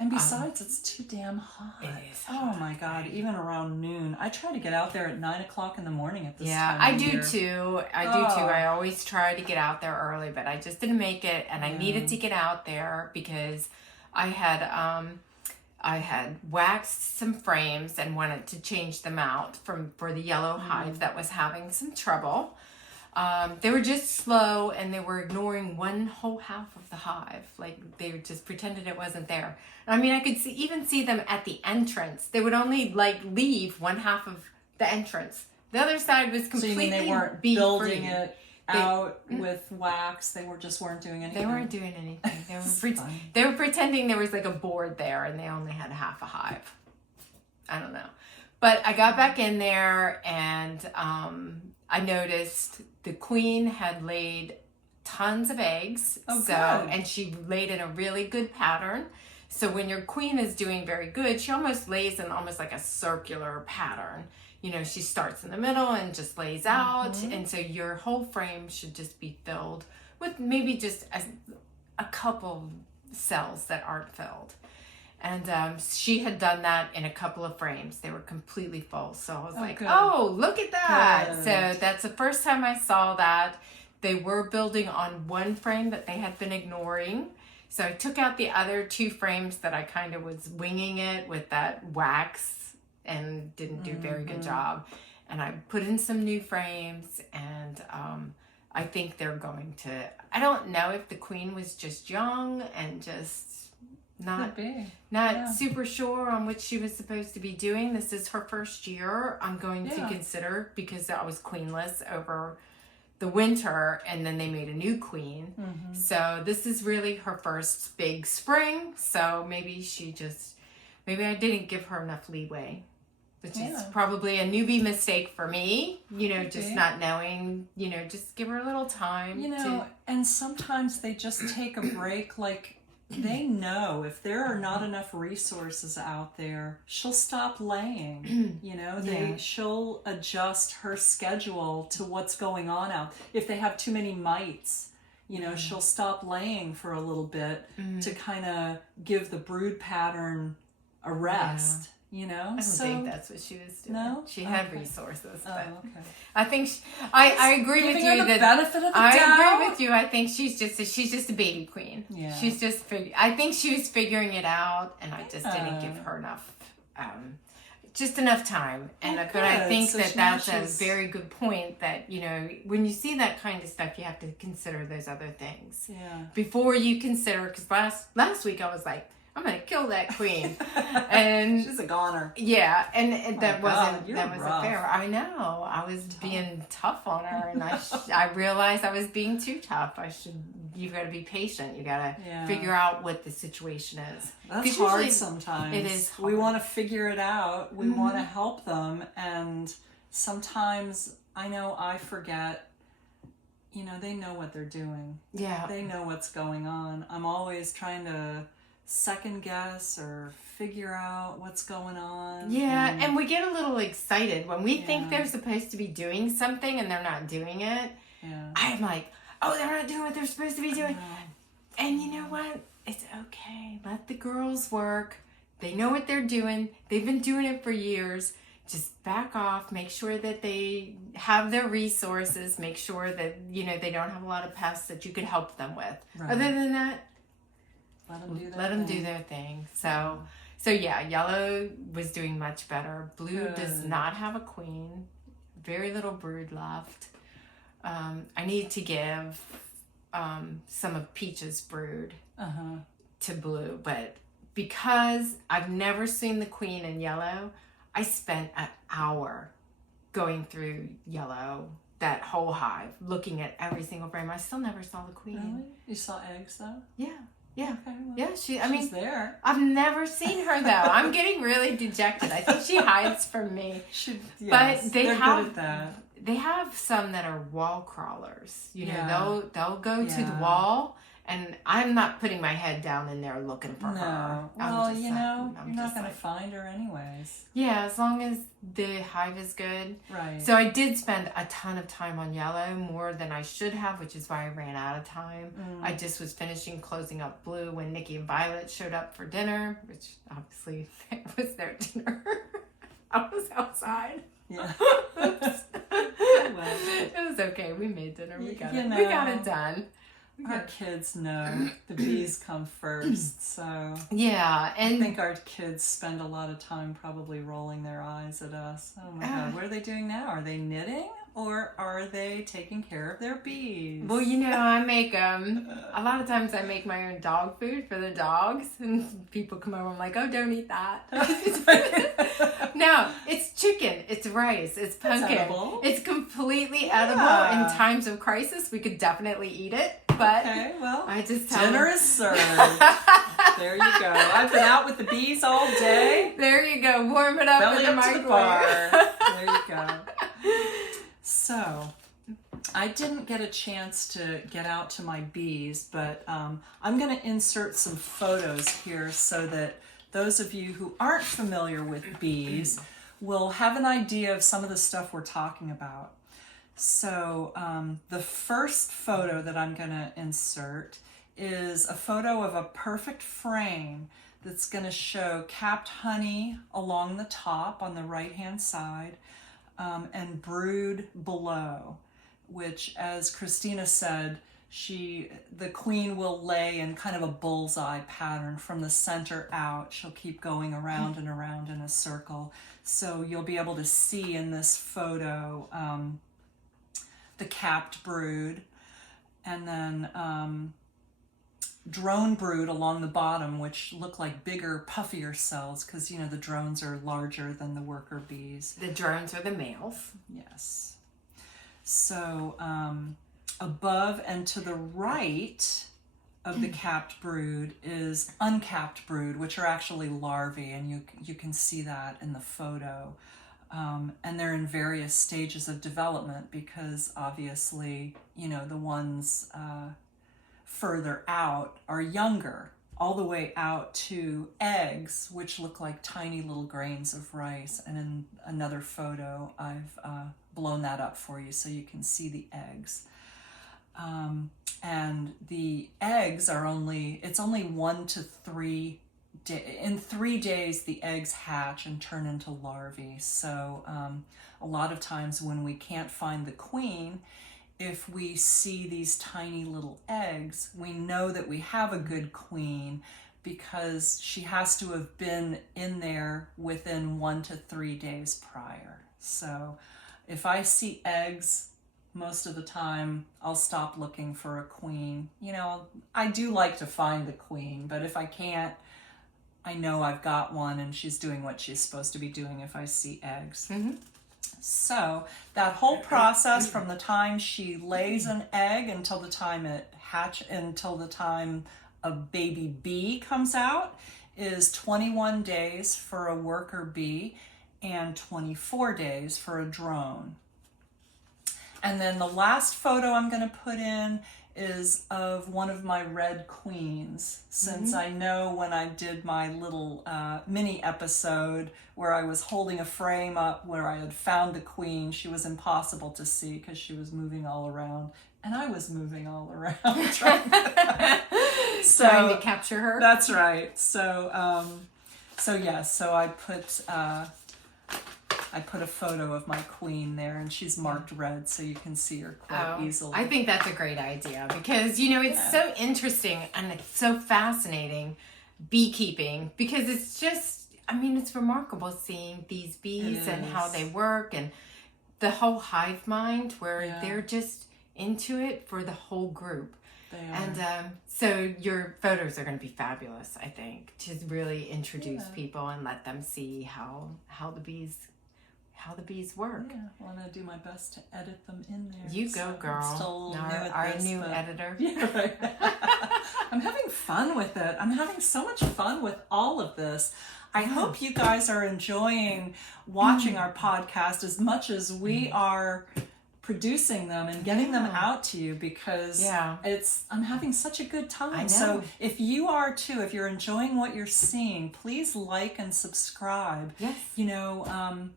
And besides, it's too damn hot. It is hot. Oh my God! Even around noon, I try to get out there at 9 o'clock in the morning at this time. Yeah, I do too. I always try to get out there early, but I just didn't make it, and I needed to get out there because I had waxed some frames and wanted to change them out for the yellow hive that was having some trouble. They were just slow, and they were ignoring one whole half of the hive. Like they just pretended it wasn't there. I mean, I could even see them at the entrance. They would only leave one half of the entrance. The other side was completely. So you mean they weren't building it out with wax? They weren't doing anything. They weren't doing anything. They were pretending there was like a board there, and they only had half a hive. I don't know, but I got back in there, and I noticed the queen had laid tons of eggs. Good. And she laid in a really good pattern. So when your queen is doing very good, she almost lays in almost like a circular pattern. She starts in the middle and just lays out. And so your whole frame should just be filled with maybe just a couple cells that aren't filled. And she had done that in a couple of frames. They were completely full. So I was good. Oh, look at that. Good. So that's the first time I saw that. They were building on one frame that they had been ignoring. So I took out the other 2 frames that I kind of was winging it with that wax and didn't do a very good job. And I put in some new frames, and I think they're going to... I don't know if the queen was just young and just... Not super sure on what she was supposed to be doing. This is her first year. I'm going to consider, because I was queenless over the winter, and then they made a new queen. So this is really her first big spring. So maybe I didn't give her enough leeway, which is probably a newbie mistake for me. Just not knowing. Just give her a little time. And sometimes they just take a break, they know if there are not enough resources out there, she'll stop laying. She'll adjust her schedule to what's going on out. If they have too many mites, she'll stop laying for a little bit to kind of give the brood pattern a rest. I don't think that's what she was doing. No? She had resources. But I think I agree with you that benefit of the doubt. I agree with you. I think she's just a baby queen. Yeah. She's just I think she was figuring it out, and I just didn't give her enough time. And but I think that's a very good point, that when you see that kind of stuff, you have to consider those other things before you consider. Because last week I was like, I'm gonna kill that queen, and she's a goner. Yeah, and that wasn't fair. I know. I was being tough on her, and I realized I was being too tough. You got to be patient. You got to figure out what the situation is. That's hard sometimes. It is hard. We want to figure it out. We want to help them, and sometimes I forget. They know what they're doing. Yeah, they know what's going on. I'm always trying to second guess or figure out what's going on. Yeah, and we get a little excited when we think they're supposed to be doing something and they're not doing it. Yeah. I'm like, oh, they're not doing what they're supposed to be doing. And you know what? It's okay. Let the girls work. They know what they're doing. They've been doing it for years. just back off, make sure that they have their resources, make sure that, you know, they don't have a lot of pests that you could help them with. Right. Other than that, let them do their thing. So yeah, yellow was doing much better. Blue does not have a queen. Very little brood left. I need to give some of Peach's brood to Blue, but because I've never seen the queen in yellow, I spent an hour going through yellow, that whole hive, looking at every single frame. I still never saw the queen. Really? You saw eggs though? Yeah. Yeah. Okay, well, yeah, she's there. I've never seen her though. I'm getting really dejected. I think she hides from me. But they're good at that. They have some that are wall crawlers. You know, they'll go to the wall, and I'm not putting my head down in there looking for her. Well, you know, you're not going to find her anyways. Yeah, as long as the hive is good. Right. So I did spend a ton of time on yellow, more than I should have, which is why I ran out of time. I just was finishing closing up blue when Nikki and Violet showed up for dinner, which obviously was their dinner. I was outside. Yeah. It was okay. We made dinner. We got it done. Our kids know the bees come first, so yeah, and I think our kids spend a lot of time probably rolling their eyes at us. Oh my God, what are they doing now? Are they knitting or are they taking care of their bees? Well, you know, I make a lot of times I make my own dog food for the dogs, and people come over. I'm like, oh, don't eat that. No, it's chicken, it's rice, it's pumpkin. It's completely edible. In times of crisis, we could definitely eat it. But I just dinner is served. There you go. I've been out with the bees all day. There you go. Warm it up in the microwave. There you go. So, I didn't get a chance to get out to my bees, but I'm going to insert some photos here so that those of you who aren't familiar with bees will have an idea of some of the stuff we're talking about. So the first photo that I'm going to insert is a photo of a perfect frame that's going to show capped honey along the top on the right hand side and brood below, which, as Christina said, the queen will lay in kind of a bullseye pattern from the center out. She'll keep going around and around in a circle. So you'll be able to see in this photo the capped brood, and then drone brood along the bottom, which look like bigger, puffier cells, because, you know, the drones are larger than the worker bees. The drones are the males. Yes. So above and to the right of the capped brood is uncapped brood, which are actually larvae, and you can see that in the photo. And they're in various stages of development because obviously, you know, the ones further out are younger, all the way out to eggs, which look like tiny little grains of rice. And in another photo, I've blown that up for you so you can see the eggs. And the eggs are it's only 1 to 3 in 3 days, the eggs hatch and turn into larvae. So a lot of times when we can't find the queen, if we see these tiny little eggs, we know that we have a good queen because she has to have been in there within 1 to 3 days prior. So if I see eggs, most of the time I'll stop looking for a queen. You know, I do like to find the queen, but if I can't, I know I've got one and she's doing what she's supposed to be doing if I see eggs. So that whole process from the time she lays an egg until the time it hatches, until the time a baby bee comes out, is 21 days for a worker bee and 24 days for a drone. And then the last photo I'm going to put in is of one of my red queens, since I know when I did my little mini episode where I was holding a frame up where I had found the queen, she was impossible to see because she was moving all around, and I was moving all around trying to capture her. That's right. So yes, so I put I put a photo of my queen there, and she's marked red, so you can see her quite easily. I think that's a great idea because, you know, it's so interesting and it's so fascinating, beekeeping, because it's just, I mean, it's remarkable seeing these bees and how they work and the whole hive mind where they're just into it for the whole group. And so your photos are going to be fabulous, I think, to really introduce people and let them see how the bees work. Yeah, well, I'm going to do my best to edit them in there. You go, girl. Our new editor. Yeah, right. I'm having fun with it. I'm having so much fun with all of this. I hope you guys are enjoying watching our podcast as much as we are producing them and getting them out to you, because I'm having such a good time. I know. So if you are too, if you're enjoying what you're seeing, please like and subscribe. Yes. You know,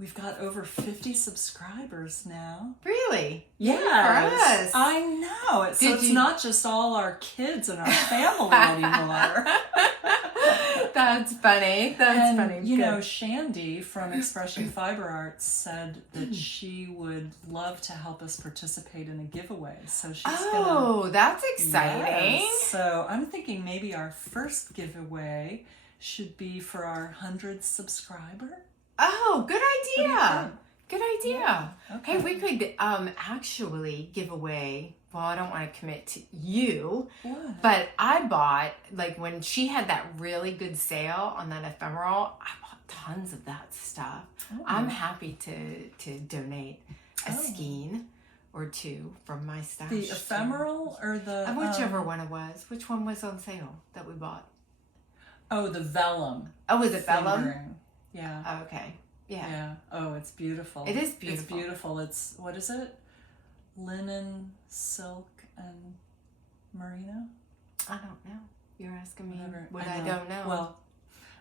we've got over 50 subscribers now. Really? Yes. I know. So it's not just all our kids and our family anymore. That's funny. That's funny. You know, Shandy from Expression Fiber Arts said that she would love to help us participate in a giveaway. So she's that's exciting. Yes. So I'm thinking maybe our first giveaway should be for our 100th subscriber. Oh, good idea. Good idea. Yeah. Okay. Hey, we could actually give away, well, I don't want to commit to you, but I bought, like when she had that really good sale on that ephemeral, I bought tons of that stuff. I'm happy to donate a skein or two from my stash. The ephemeral or the... whichever one it was. Which one was on sale that we bought? Oh, the vellum. Oh, was it vellum? Fingering. Yeah. Oh, okay. Yeah. Oh, it's beautiful. It is beautiful. It's beautiful. It's, what is it? Linen, silk, and merino? I don't know. You're asking me what I don't know. Well,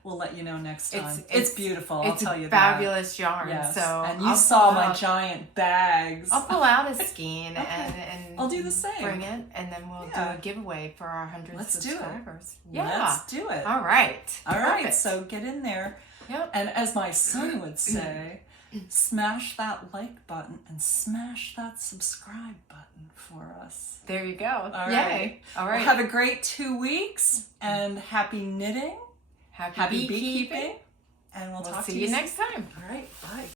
we'll let you know next time. It's beautiful. I'll tell you that. It's fabulous yarn. Yes. So and you saw my giant bags. I'll pull out a skein and I'll do the same. Bring it, and then we'll do a giveaway for our 100 subscribers. Let's do it. All right. All right. So get in there. Yep. And as my son would say, smash that like button and smash that subscribe button for us. There you go. All right. Yay. All right. Well, have a great 2 weeks and happy knitting. Happy beekeeping. And we'll talk see to you next time. All right. Bye.